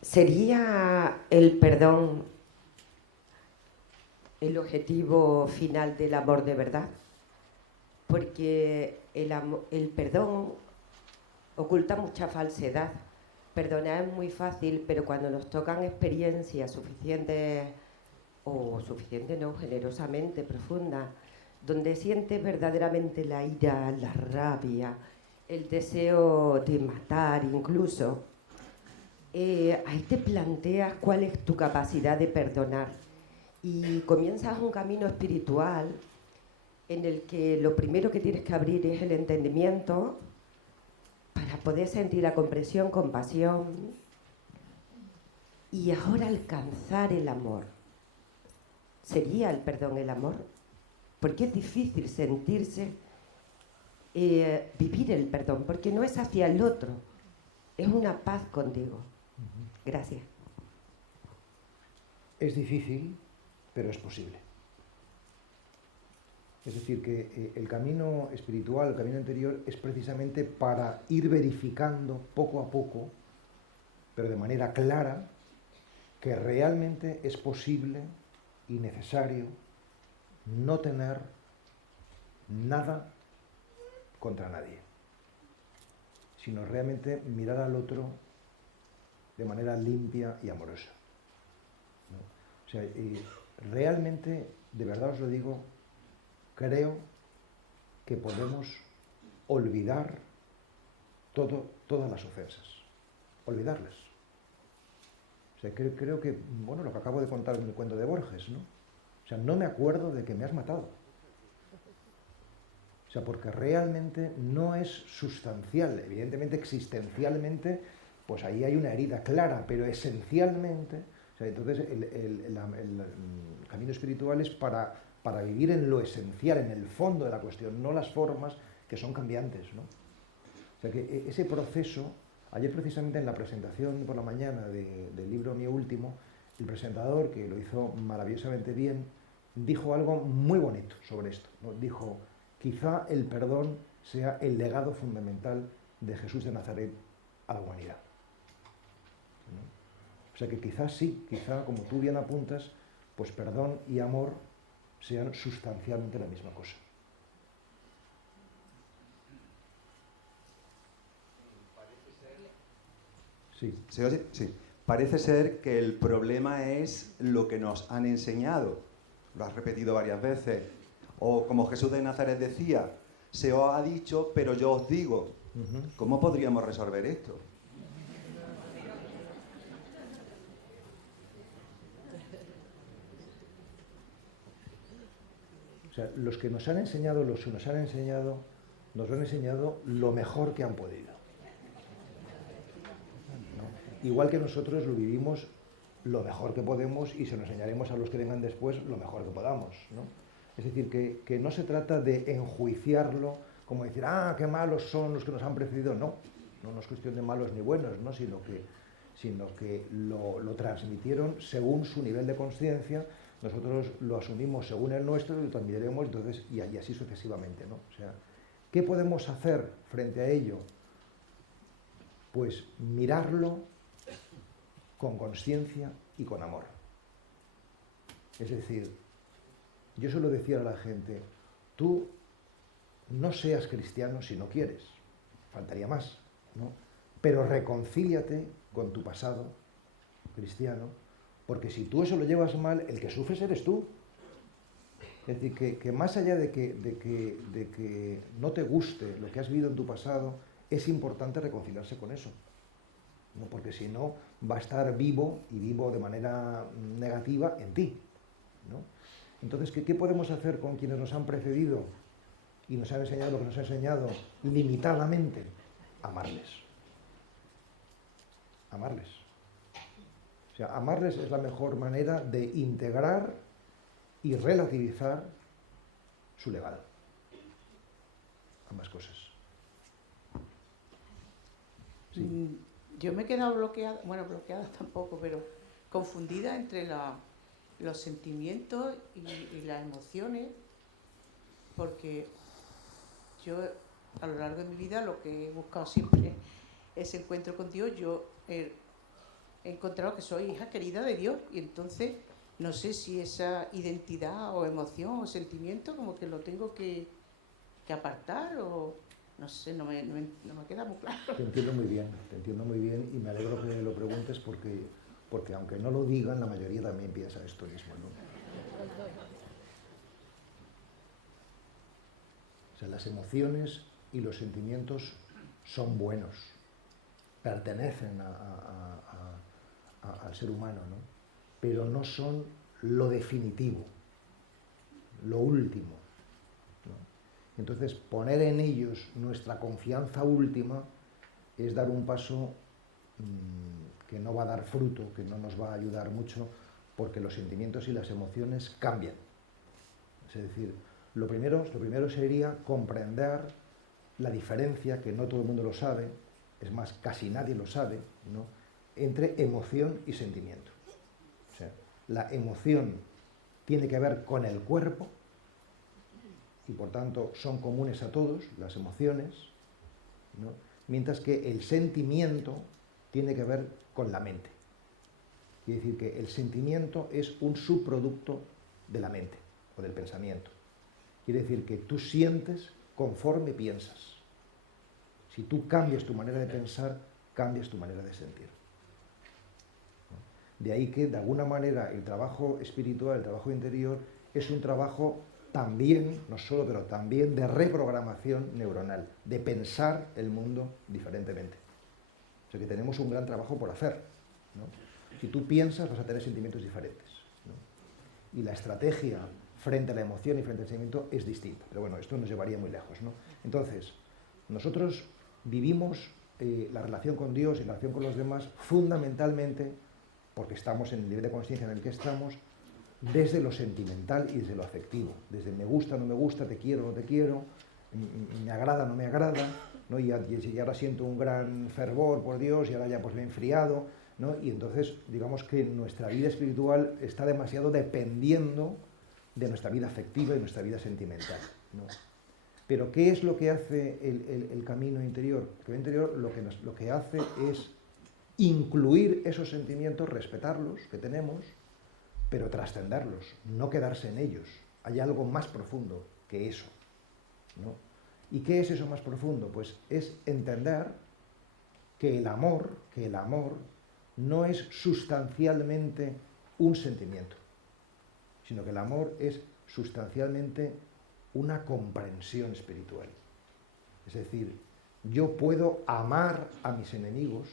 ¿Sería el perdón el objetivo final del amor de verdad? Porque el perdón oculta mucha falsedad. Perdonar es muy fácil, pero cuando nos tocan experiencias suficientes, o suficientes no, generosamente profundas, donde sientes verdaderamente la ira, la rabia, el deseo de matar incluso, ahí te planteas cuál es tu capacidad de perdonar y comienzas un camino espiritual en el que lo primero que tienes que abrir es el entendimiento para poder sentir la comprensión, compasión y ahora alcanzar el amor. ¿Sería el perdón el amor? Porque es difícil sentirse, vivir el perdón, porque no es hacia el otro, es una paz contigo. Gracias. Es difícil, pero es posible. Es decir, que el camino espiritual, el camino interior, es precisamente para ir verificando poco a poco, pero de manera clara, que realmente es posible y necesario no tener nada contra nadie, sino realmente mirar al otro de manera limpia y amorosa, ¿no? O sea, realmente, de verdad os lo digo, creo que podemos olvidar todas las ofensas, olvidarlas. O sea, creo que, bueno, lo que acabo de contar en el cuento de Borges, ¿no? O sea, no me acuerdo de que me has matado. O sea, porque realmente no es sustancial, evidentemente existencialmente pues ahí hay una herida clara, pero esencialmente, o sea, entonces el camino espiritual es para vivir en lo esencial, en el fondo de la cuestión, no las formas que son cambiantes, ¿no? O sea que ese proceso, ayer precisamente en la presentación por la mañana del libro mío último, el presentador, que lo hizo maravillosamente bien, dijo algo muy bonito sobre esto, ¿no? Dijo, quizá el perdón sea el legado fundamental de Jesús de Nazaret a la humanidad, ¿no? O sea que quizás sí, quizá como tú bien apuntas, pues perdón y amor sean sustancialmente la misma cosa. Sí. ¿Se oye? Sí. Parece ser que el problema es lo que nos han enseñado. Lo has repetido varias veces. O como Jesús de Nazaret decía, se os ha dicho, pero yo os digo. ¿Cómo podríamos resolver esto? O sea, los que nos han enseñado, nos lo han enseñado lo mejor que han podido, ¿no? Igual que nosotros lo vivimos lo mejor que podemos y se lo enseñaremos a los que vengan después lo mejor que podamos, ¿no? Es decir, que no se trata de enjuiciarlo como decir, ah, qué malos son los que nos han precedido. No es cuestión de malos ni buenos, ¿no? sino que lo transmitieron según su nivel de conciencia, nosotros lo asumimos según el nuestro y lo transmitiremos, entonces, y así sucesivamente, ¿no? O sea, ¿qué podemos hacer frente a ello? Pues mirarlo con conciencia y con amor. Es decir, yo suelo decir a la gente, tú no seas cristiano si no quieres, faltaría más, ¿no? Pero reconcíliate con tu pasado cristiano, porque si tú eso lo llevas mal, el que sufres eres tú. Es decir, que más allá de que no te guste lo que has vivido en tu pasado, es importante reconciliarse con eso, ¿no? Porque si no, va a estar vivo y vivo de manera negativa en ti, ¿no? Entonces, ¿qué podemos hacer con quienes nos han precedido y nos han enseñado lo que nos ha enseñado limitadamente? Amarles. Amarles. O sea, amarles es la mejor manera de integrar y relativizar su legado. Ambas cosas. Sí. Yo me he quedado bloqueada, bueno, bloqueada tampoco, pero confundida entre los sentimientos y las emociones, porque yo a lo largo de mi vida lo que he buscado siempre es encuentro con Dios. Yo he encontrado que soy hija querida de Dios y entonces no sé si esa identidad o emoción o sentimiento como que lo tengo que apartar o no sé, no me queda muy claro. Te entiendo muy bien y me alegro que lo preguntes porque aunque no lo digan, la mayoría también piensa esto mismo, ¿no? O sea, las emociones y los sentimientos son buenos, pertenecen al ser humano, ¿no? Pero no son lo definitivo, lo último, ¿no? Entonces, poner en ellos nuestra confianza última es dar un paso que no va a dar fruto, que no nos va a ayudar mucho, porque los sentimientos y las emociones cambian. Es decir, lo primero sería comprender la diferencia, que no todo el mundo lo sabe, es más, casi nadie lo sabe, ¿no?, entre emoción y sentimiento. O sea, la emoción tiene que ver con el cuerpo y por tanto son comunes a todos las emociones, ¿no?, mientras que el sentimiento tiene que ver con la mente. Quiere decir que el sentimiento es un subproducto de la mente o del pensamiento. Quiere decir que tú sientes conforme piensas. Si tú cambias tu manera de pensar, cambias tu manera de sentir. De ahí que, de alguna manera, el trabajo espiritual, el trabajo interior, es un trabajo también, no solo, pero también de reprogramación neuronal, de pensar el mundo diferentemente. O sea que tenemos un gran trabajo por hacer, ¿no? Si tú piensas, vas a tener sentimientos diferentes, ¿no? Y la estrategia frente a la emoción y frente al sentimiento es distinta. Pero bueno, esto nos llevaría muy lejos, ¿no? Entonces, nosotros vivimos la relación con Dios y la relación con los demás fundamentalmente, porque estamos en el nivel de conciencia en el que estamos, desde lo sentimental y desde lo afectivo, desde me gusta, no me gusta, te quiero, no te quiero, me agrada, no me agrada, ¿no? Y ahora siento un gran fervor por Dios y ahora ya pues me he enfriado, ¿no? Y entonces digamos que nuestra vida espiritual está demasiado dependiendo de nuestra vida afectiva y nuestra vida sentimental, ¿no? Pero ¿qué es lo que hace el camino interior? El camino interior lo que hace es incluir esos sentimientos, respetarlos que tenemos, pero trascenderlos, no quedarse en ellos. Hay algo más profundo que eso, ¿no? ¿Y qué es eso más profundo? Pues es entender que el amor no es sustancialmente un sentimiento, sino que el amor es sustancialmente una comprensión espiritual. Es decir, yo puedo amar a mis enemigos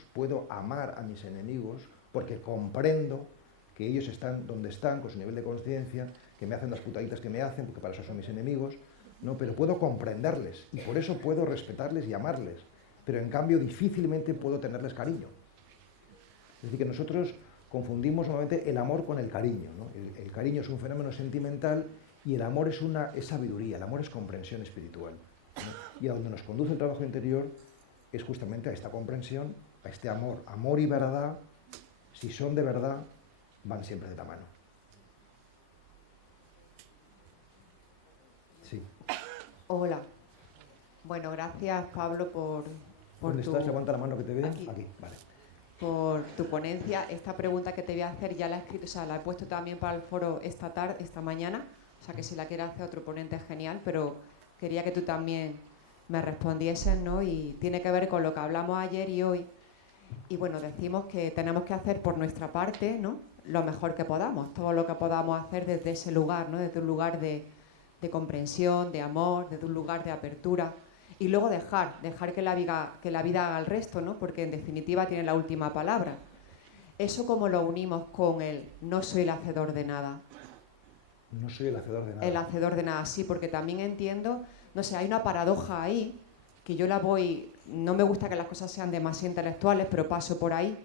porque comprendo que ellos están donde están, con su nivel de conciencia, que me hacen las putaditas que me hacen, porque para eso son mis enemigos, ¿no? Pero puedo comprenderles y por eso puedo respetarles y amarles, pero en cambio difícilmente puedo tenerles cariño. Es decir, que nosotros confundimos normalmente el amor con el cariño, ¿no? El cariño es un fenómeno sentimental y el amor es sabiduría, el amor es comprensión espiritual, ¿no? Y a donde nos conduce el trabajo interior es justamente a esta comprensión, a este amor. Amor y verdad, si son de verdad, van siempre de la mano. Sí. Hola. Bueno, gracias Pablo por ¿Dónde estás? Levanta la mano que te vea. Aquí. Aquí, vale. Por tu ponencia. Esta pregunta que te voy a hacer ya la he escrito, o sea, la he puesto también para el foro esta mañana, o sea que si la quiere hacer otro ponente es genial, pero quería que tú también me respondieses, ¿no? Y tiene que ver con lo que hablamos ayer y hoy. Y bueno, decimos que tenemos que hacer por nuestra parte, ¿no?, lo mejor que podamos, todo lo que podamos hacer desde ese lugar, ¿no?, desde un lugar de comprensión, de amor, desde un lugar de apertura. Y luego dejar que la vida haga el resto, ¿no? Porque en definitiva tiene la última palabra. ¿Eso cómo lo unimos con el no soy el hacedor de nada? No soy el hacedor de nada. El hacedor de nada, sí, porque también entiendo, no sé, hay una paradoja ahí, que yo no me gusta que las cosas sean demasiado intelectuales, pero paso por ahí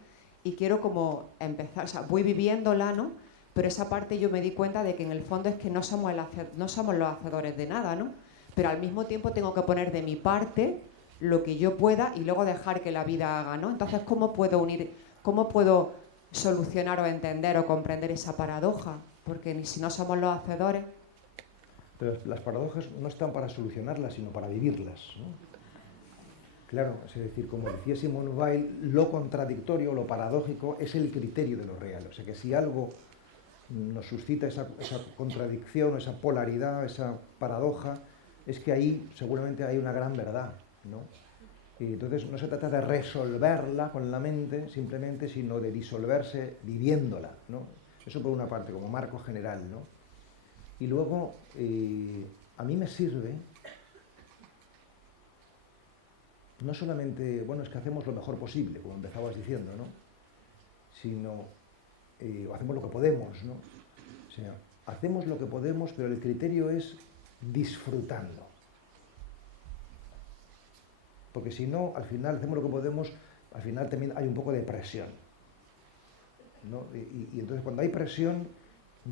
y quiero como empezar, o sea, voy viviéndola, ¿no? Pero esa parte yo me di cuenta de que en el fondo es que no somos los hacedores de nada, ¿no? Pero al mismo tiempo tengo que poner de mi parte lo que yo pueda y luego dejar que la vida haga, ¿no? Entonces, ¿cómo puedo solucionar o entender o comprender esa paradoja? Porque si no somos los hacedores... Pero las paradojas no están para solucionarlas, sino para vivirlas, ¿no? Claro, es decir, como decía Simone Weil, lo contradictorio, lo paradójico, es el criterio de lo real. O sea que si algo nos suscita esa contradicción, esa polaridad, esa paradoja, es que ahí seguramente hay una gran verdad, ¿no? Y entonces no se trata de resolverla con la mente simplemente, sino de disolverse viviéndola, ¿no? Eso por una parte, como marco general, ¿no? Y luego, a mí me sirve no solamente, bueno, es que hacemos lo mejor posible, como empezabas diciendo, ¿no? Sino hacemos lo que podemos, ¿no? O sea, hacemos lo que podemos, pero el criterio es disfrutando. Porque si no, al final hacemos lo que podemos, al final también hay un poco de presión, ¿no? Y entonces cuando hay presión,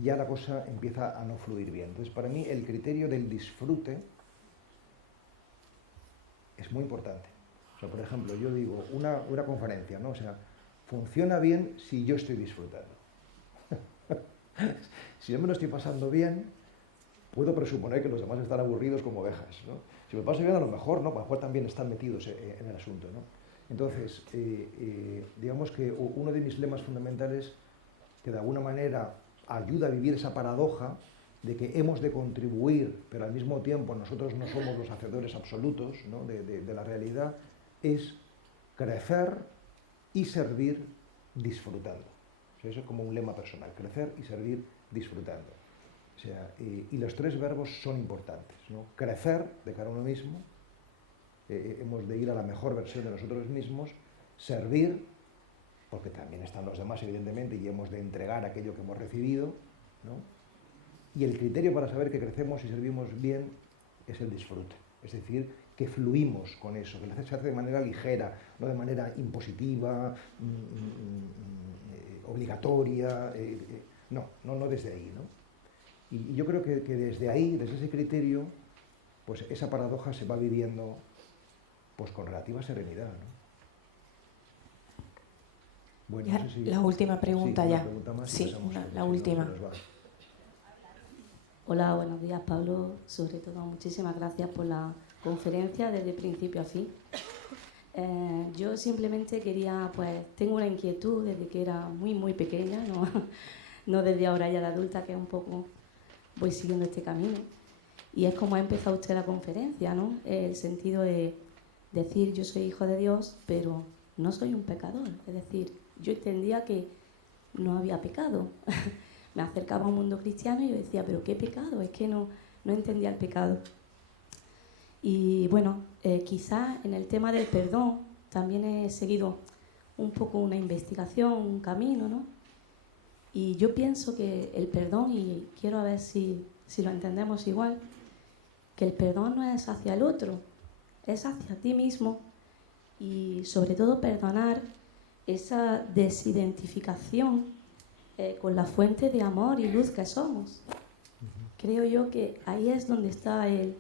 ya la cosa empieza a no fluir bien. Entonces para mí el criterio del disfrute es muy importante. O sea, por ejemplo, yo digo, una conferencia, ¿no? O sea, funciona bien si yo estoy disfrutando. Si yo me lo estoy pasando bien, puedo presuponer que los demás están aburridos como ovejas, ¿no? Si me paso bien, a lo mejor, ¿no? A lo mejor también están metidos en el asunto, ¿no? Entonces, digamos que uno de mis lemas fundamentales, que de alguna manera ayuda a vivir esa paradoja de que hemos de contribuir, pero al mismo tiempo nosotros no somos los hacedores absolutos, ¿no?, de la realidad, es crecer y servir disfrutando. O sea, eso es como un lema personal, crecer y servir disfrutando. O sea, y los tres verbos son importantes, ¿no? Crecer de cara a uno mismo, hemos de ir a la mejor versión de nosotros mismos, servir, porque también están los demás evidentemente y hemos de entregar aquello que hemos recibido, ¿no? Y el criterio para saber que crecemos y servimos bien es el disfrute, es decir, que fluimos con eso, que se hace de manera ligera, no de manera impositiva, obligatoria, no desde ahí, ¿no? Y yo creo que desde ahí, desde ese criterio, pues esa paradoja se va viviendo pues con relativa serenidad, ¿no? Bueno, Ya, no sé si... la última pregunta sí, ya. una pregunta más y Sí, pasamos, porque la si no, última. se nos va. Hola, buenos días, Pablo. Sobre todo, muchísimas gracias por la conferencia desde principio a fin. Yo simplemente quería, pues, tengo una inquietud desde que era muy pequeña, no desde ahora ya de adulta, que un poco voy siguiendo este camino. Y es como ha empezado usted la conferencia, ¿no? El sentido de decir, yo soy hijo de Dios, pero no soy un pecador. Es decir, yo entendía que no había pecado. Me acercaba a un mundo cristiano y yo decía, ¿pero qué pecado? Es que no entendía el pecado. Y bueno, quizás en el tema del perdón también he seguido un poco una investigación, un camino, ¿no? Y yo pienso que el perdón, y quiero a ver si lo entendemos igual, que el perdón no es hacia el otro, es hacia ti mismo, y sobre todo perdonar esa desidentificación con la fuente de amor y luz que somos. Creo yo que ahí es donde está el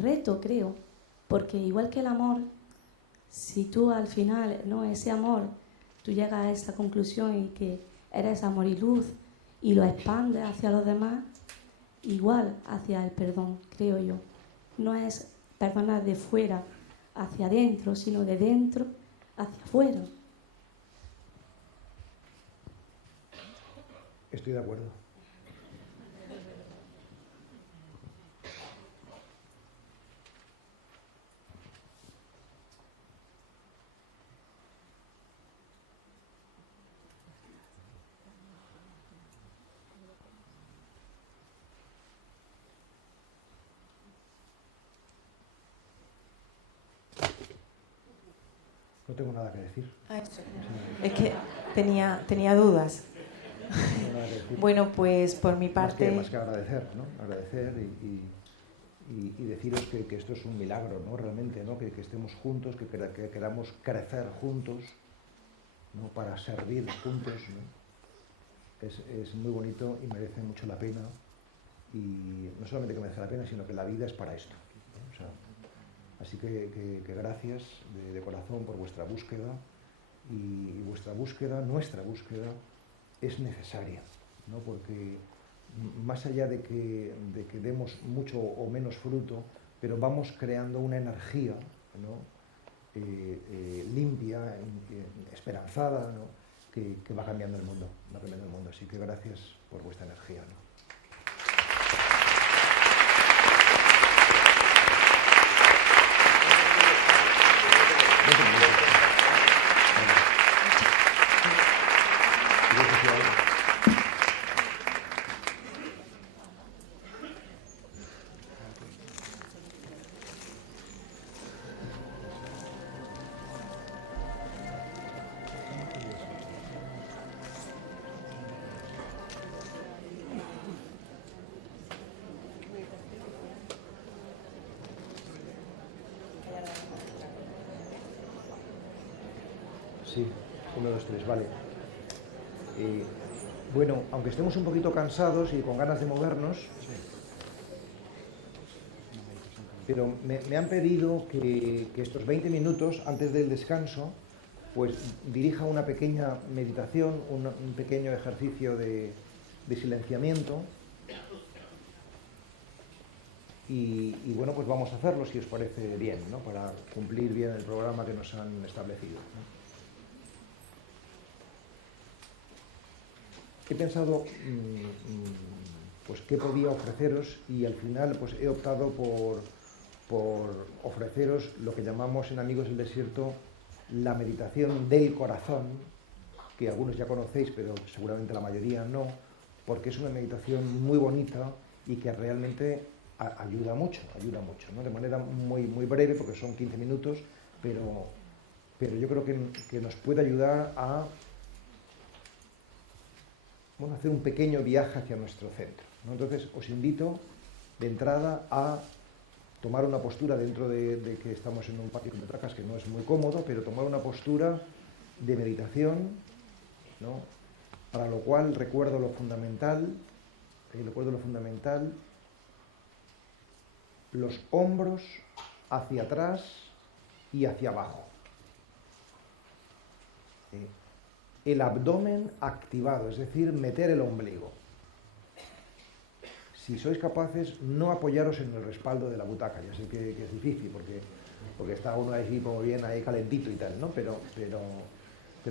reto, creo, porque igual que el amor, si tú al final, ¿no?, ese amor, tú llegas a esa conclusión y que eres amor y luz y lo expandes hacia los demás, igual hacia el perdón, creo yo. No es perdonar de fuera hacia adentro, sino de dentro hacia afuera. Estoy de acuerdo. No tengo nada que decir. Es que tenía dudas. No tengo nada que decir. Bueno, pues por mi parte... Más que agradecer, ¿no? Agradecer y deciros que esto es un milagro, ¿no? Realmente, ¿no? Que estemos juntos, que queramos crecer juntos, ¿no? Para servir juntos, ¿no? Es muy bonito y merece mucho la pena. Y no solamente que merece la pena, sino que la vida es para esto, ¿no? O sea, así que gracias de corazón por vuestra búsqueda, y vuestra búsqueda, nuestra búsqueda, es necesaria, ¿no? Porque más allá de que demos mucho o menos fruto, pero vamos creando una energía, ¿no? Limpia, esperanzada, ¿no? Que va cambiando el mundo, Así que gracias por vuestra energía, ¿no? Sí, 1, 2, 3, vale. Bueno, aunque estemos un poquito cansados y con ganas de movernos, pero me han pedido que estos 20 minutos antes del descanso, pues dirija una pequeña meditación, un pequeño ejercicio de silenciamiento. Y bueno, pues vamos a hacerlo si os parece bien, ¿no? Para cumplir bien el programa que nos han establecido, ¿no? He pensado pues qué podía ofreceros, y al final pues he optado por ofreceros lo que llamamos en Amigos del Desierto la meditación del corazón, que algunos ya conocéis, pero seguramente la mayoría no, porque es una meditación muy bonita y que realmente ayuda mucho, ¿no? De manera muy breve, porque son 15 minutos, pero yo creo que nos puede ayudar a hacer un pequeño viaje hacia nuestro centro, ¿no? Entonces os invito de entrada a tomar una postura dentro de que estamos en un patio con metracas que no es muy cómodo, pero tomar una postura de meditación, ¿no? Para lo cual recuerdo lo fundamental, los hombros hacia atrás y hacia abajo. El abdomen activado, es decir, meter el ombligo. Si sois capaces, no apoyaros en el respaldo de la butaca. Ya sé que es difícil porque está uno ahí como bien ahí calentito y tal, ¿no? Pero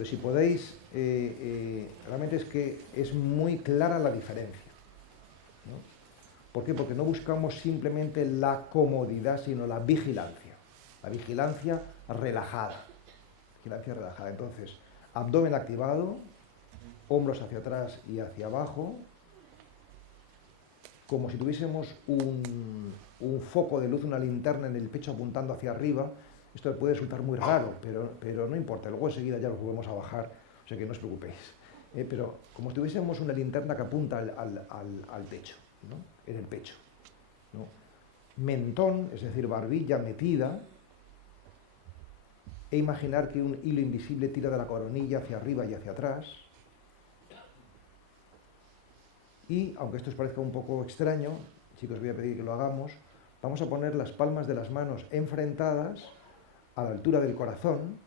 si podéis, realmente es que es muy clara la diferencia, ¿no? ¿Por qué? Porque no buscamos simplemente la comodidad, sino la vigilancia. La vigilancia relajada. Entonces, abdomen activado, hombros hacia atrás y hacia abajo, como si tuviésemos un foco de luz, una linterna en el pecho apuntando hacia arriba. Esto puede resultar muy raro, pero no importa, luego enseguida ya lo volvemos a bajar, o sea que no os preocupéis. Pero como si tuviésemos una linterna que apunta al techo, ¿no? En el pecho, ¿no? Mentón, es decir, barbilla metida, e imaginar que un hilo invisible tira de la coronilla hacia arriba y hacia atrás. Y, aunque esto os parezca un poco extraño, sí que os voy a pedir que lo hagamos, vamos a poner las palmas de las manos enfrentadas a la altura del corazón,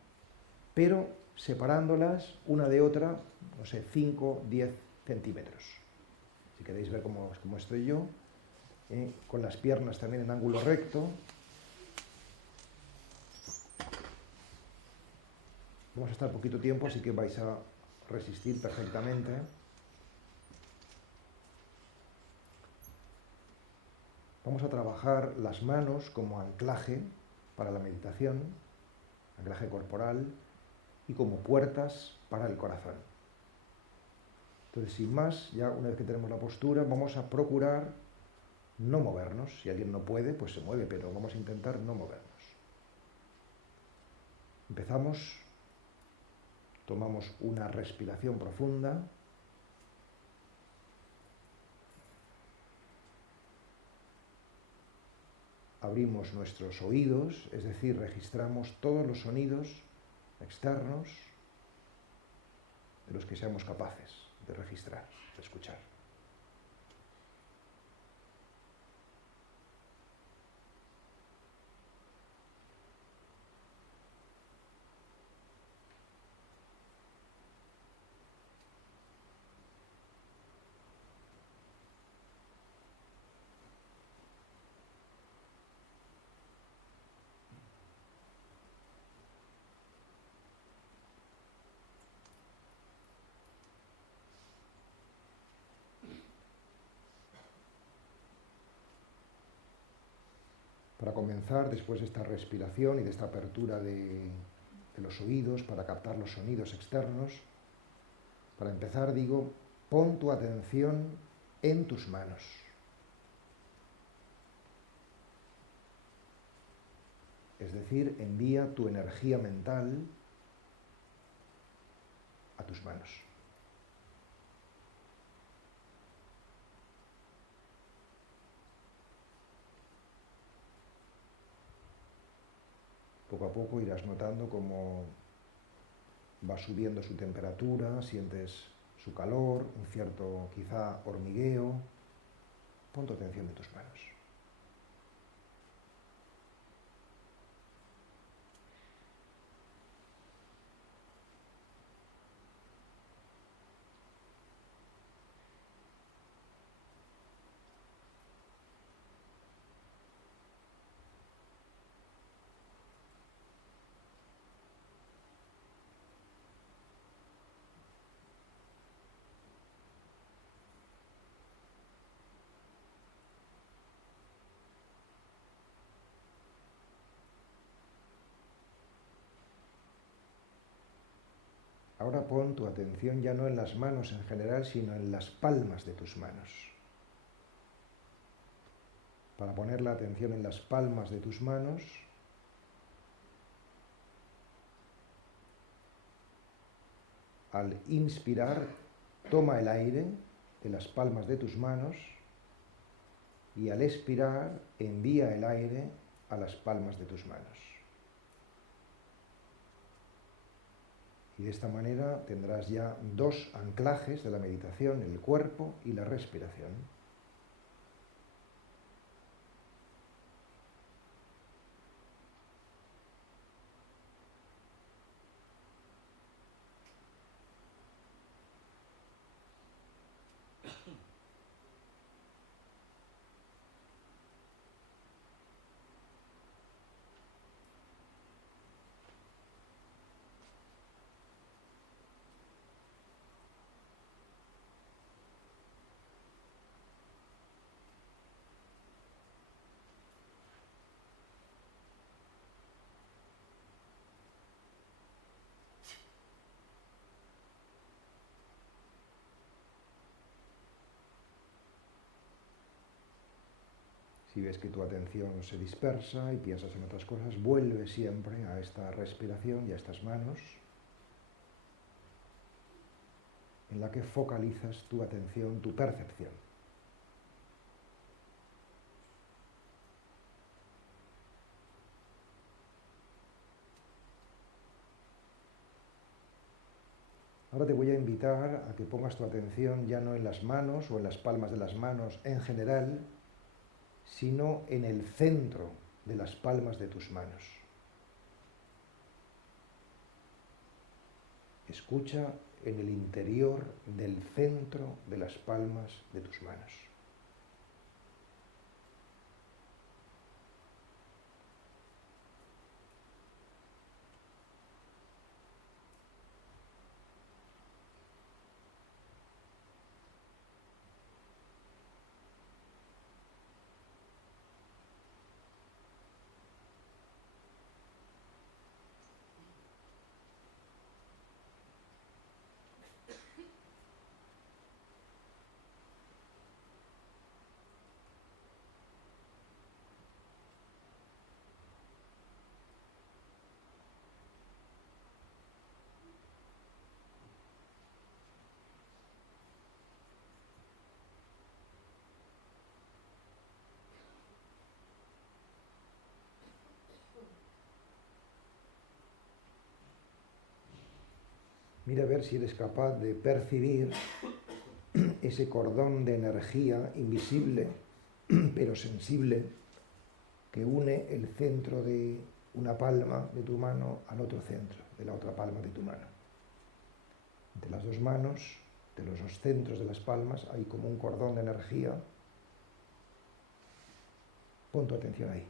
pero separándolas una de otra, no sé, 5, 10 centímetros. Si queréis ver cómo estoy yo, con las piernas también en ángulo recto. Vamos a estar poquito tiempo, así que vais a resistir perfectamente. Vamos a trabajar las manos como anclaje para la meditación, anclaje corporal, y como puertas para el corazón. Entonces, sin más, ya una vez que tenemos la postura, vamos a procurar no movernos. Si alguien no puede, pues se mueve, pero vamos a intentar no movernos. Empezamos, tomamos una respiración profunda. Abrimos nuestros oídos, es decir, registramos todos los sonidos externos de los que seamos capaces de registrar, de escuchar. Para comenzar, después de esta respiración y de esta apertura de los oídos para captar los sonidos externos, para empezar digo, pon tu atención en tus manos. Es decir, envía tu energía mental a tus manos. Poco a poco irás notando cómo va subiendo su temperatura, sientes su calor, un cierto quizá hormigueo. Pon tu atención en tus manos. Ahora pon tu atención ya no en las manos en general, sino en las palmas de tus manos. Para poner la atención en las palmas de tus manos, al inspirar, toma el aire de las palmas de tus manos y al expirar envía el aire a las palmas de tus manos. Y de esta manera tendrás ya dos anclajes de la meditación, el cuerpo y la respiración. Si ves que tu atención se dispersa y piensas en otras cosas, vuelve siempre a esta respiración y a estas manos, en la que focalizas tu atención, tu percepción. Ahora te voy a invitar a que pongas tu atención ya no en las manos o en las palmas de las manos en general, sino en el centro de las palmas de tus manos. Escucha en el interior del centro de las palmas de tus manos. Mira a ver si eres capaz de percibir ese cordón de energía invisible, pero sensible, que une el centro de una palma de tu mano al otro centro, de la otra palma de tu mano. Entre las dos manos, de los dos centros de las palmas, hay como un cordón de energía. Pon tu atención ahí.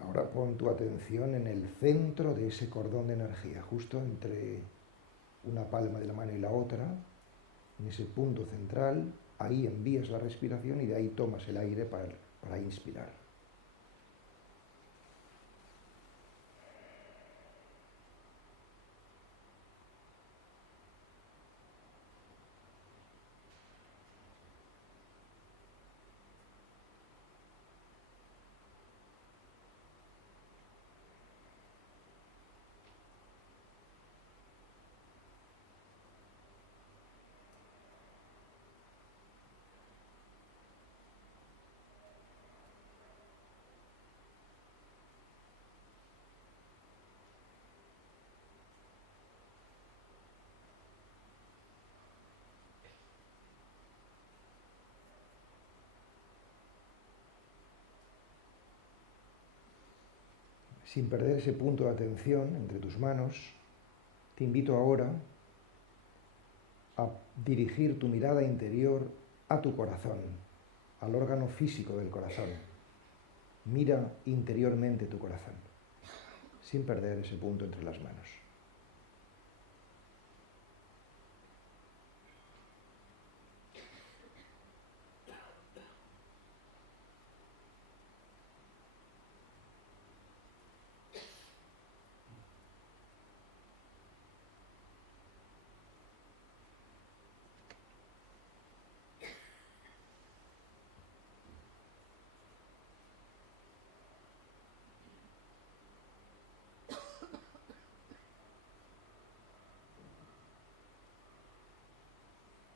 Ahora pon tu atención en el centro de ese cordón de energía, justo entre una palma de la mano y la otra, en ese punto central. Ahí envías la respiración y de ahí tomas el aire para inspirar. Sin perder ese punto de atención entre tus manos, te invito ahora a dirigir tu mirada interior a tu corazón, al órgano físico del corazón. Mira interiormente tu corazón, sin perder ese punto entre las manos.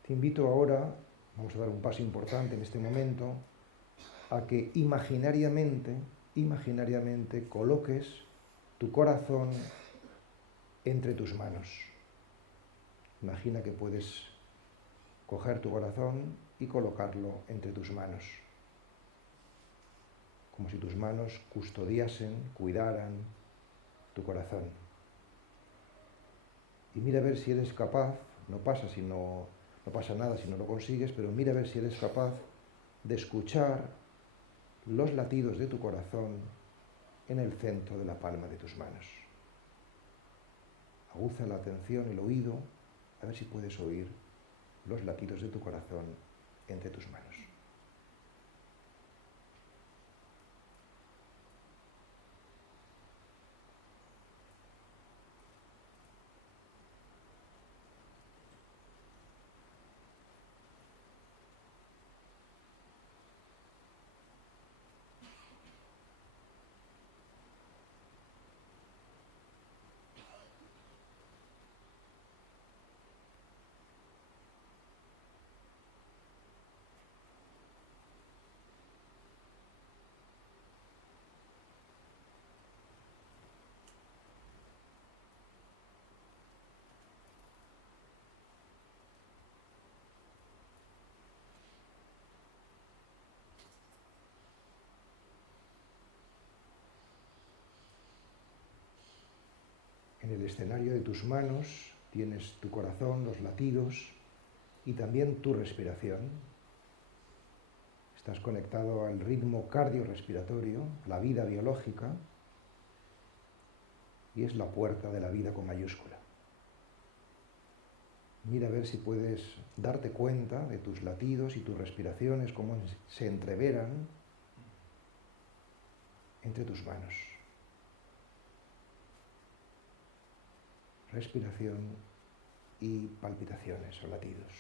Te invito ahora, vamos a dar un paso importante en este momento, a que imaginariamente coloques tu corazón entre tus manos. Imagina que puedes coger tu corazón y colocarlo entre tus manos, como si tus manos custodiasen, cuidaran tu corazón. Y mira a ver si eres capaz, no pasa nada si no lo consigues, pero mira a ver si eres capaz de escuchar los latidos de tu corazón en el centro de la palma de tus manos. Aguza la atención, el oído, a ver si puedes oír los latidos de tu corazón entre tus manos. En el escenario de tus manos tienes tu corazón, los latidos y también tu respiración. Estás conectado al ritmo cardiorrespiratorio, la vida biológica, y es la puerta de la vida con mayúscula. Mira a ver si puedes darte cuenta de tus latidos y tus respiraciones, cómo se entreveran entre tus manos. Respiración y palpitaciones o latidos.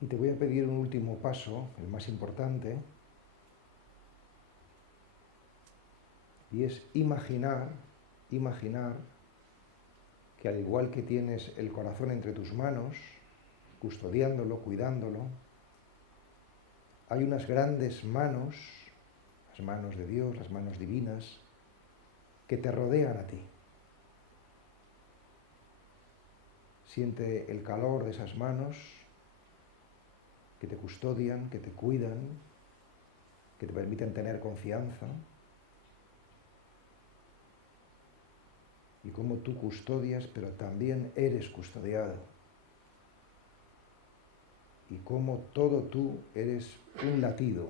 Y te voy a pedir un último paso, el más importante, y es imaginar que al igual que tienes el corazón entre tus manos, custodiándolo, cuidándolo, hay unas grandes manos, las manos de Dios, las manos divinas, que te rodean a ti. Siente el calor de esas manos que te custodian, que te cuidan, que te permiten tener confianza. Y cómo tú custodias, pero también eres custodiado. Y cómo todo tú eres un latido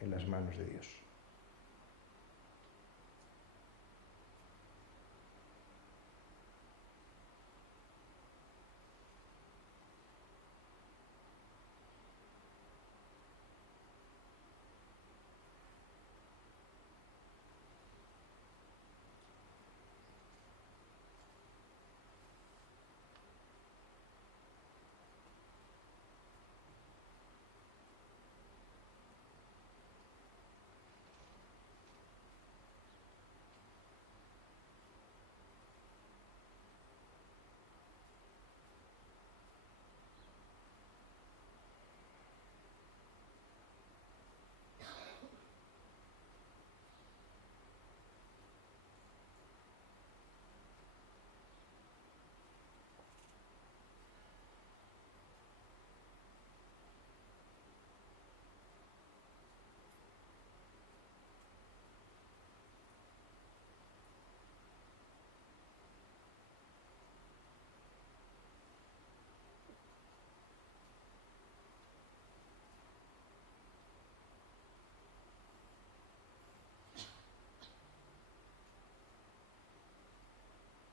en las manos de Dios.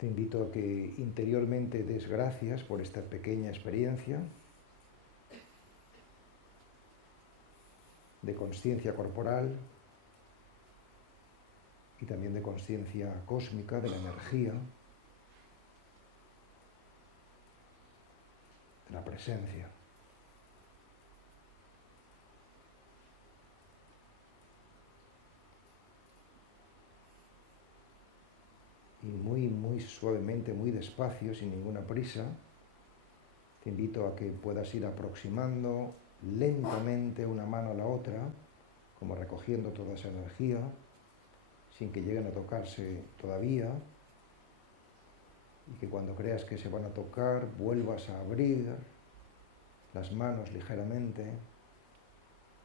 Te invito a que interiormente des gracias por esta pequeña experiencia de consciencia corporal y también de consciencia cósmica, de la energía, de la presencia. Y muy suavemente, muy despacio, sin ninguna prisa, te invito a que puedas ir aproximando lentamente una mano a la otra, como recogiendo toda esa energía, sin que lleguen a tocarse todavía, y que cuando creas que se van a tocar, vuelvas a abrir las manos ligeramente,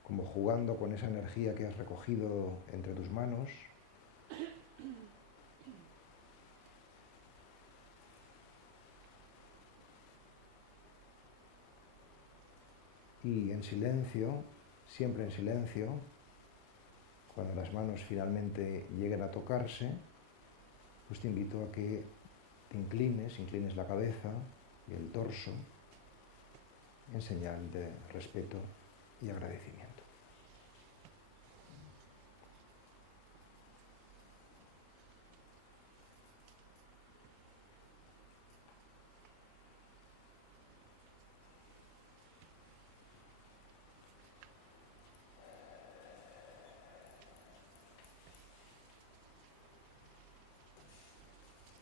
como jugando con esa energía que has recogido entre tus manos. Y en silencio, siempre en silencio, cuando las manos finalmente lleguen a tocarse, pues te invito a que te inclines la cabeza y el torso en señal de respeto y agradecimiento.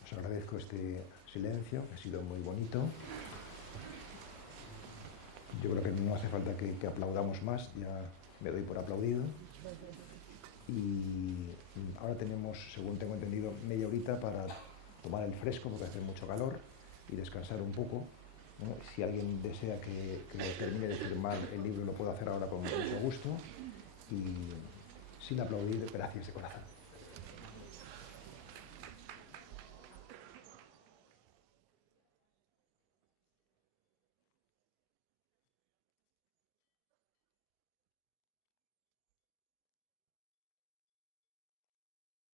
Os agradezco este silencio, que ha sido muy bonito. Yo creo que no hace falta que aplaudamos más, ya me doy por aplaudido. Y ahora tenemos, según tengo entendido, media horita para tomar el fresco, porque hace mucho calor, y descansar un poco, ¿no? Si alguien desea que termine de firmar el libro, lo puedo hacer ahora con mucho gusto. Y sin aplaudir, gracias de corazón.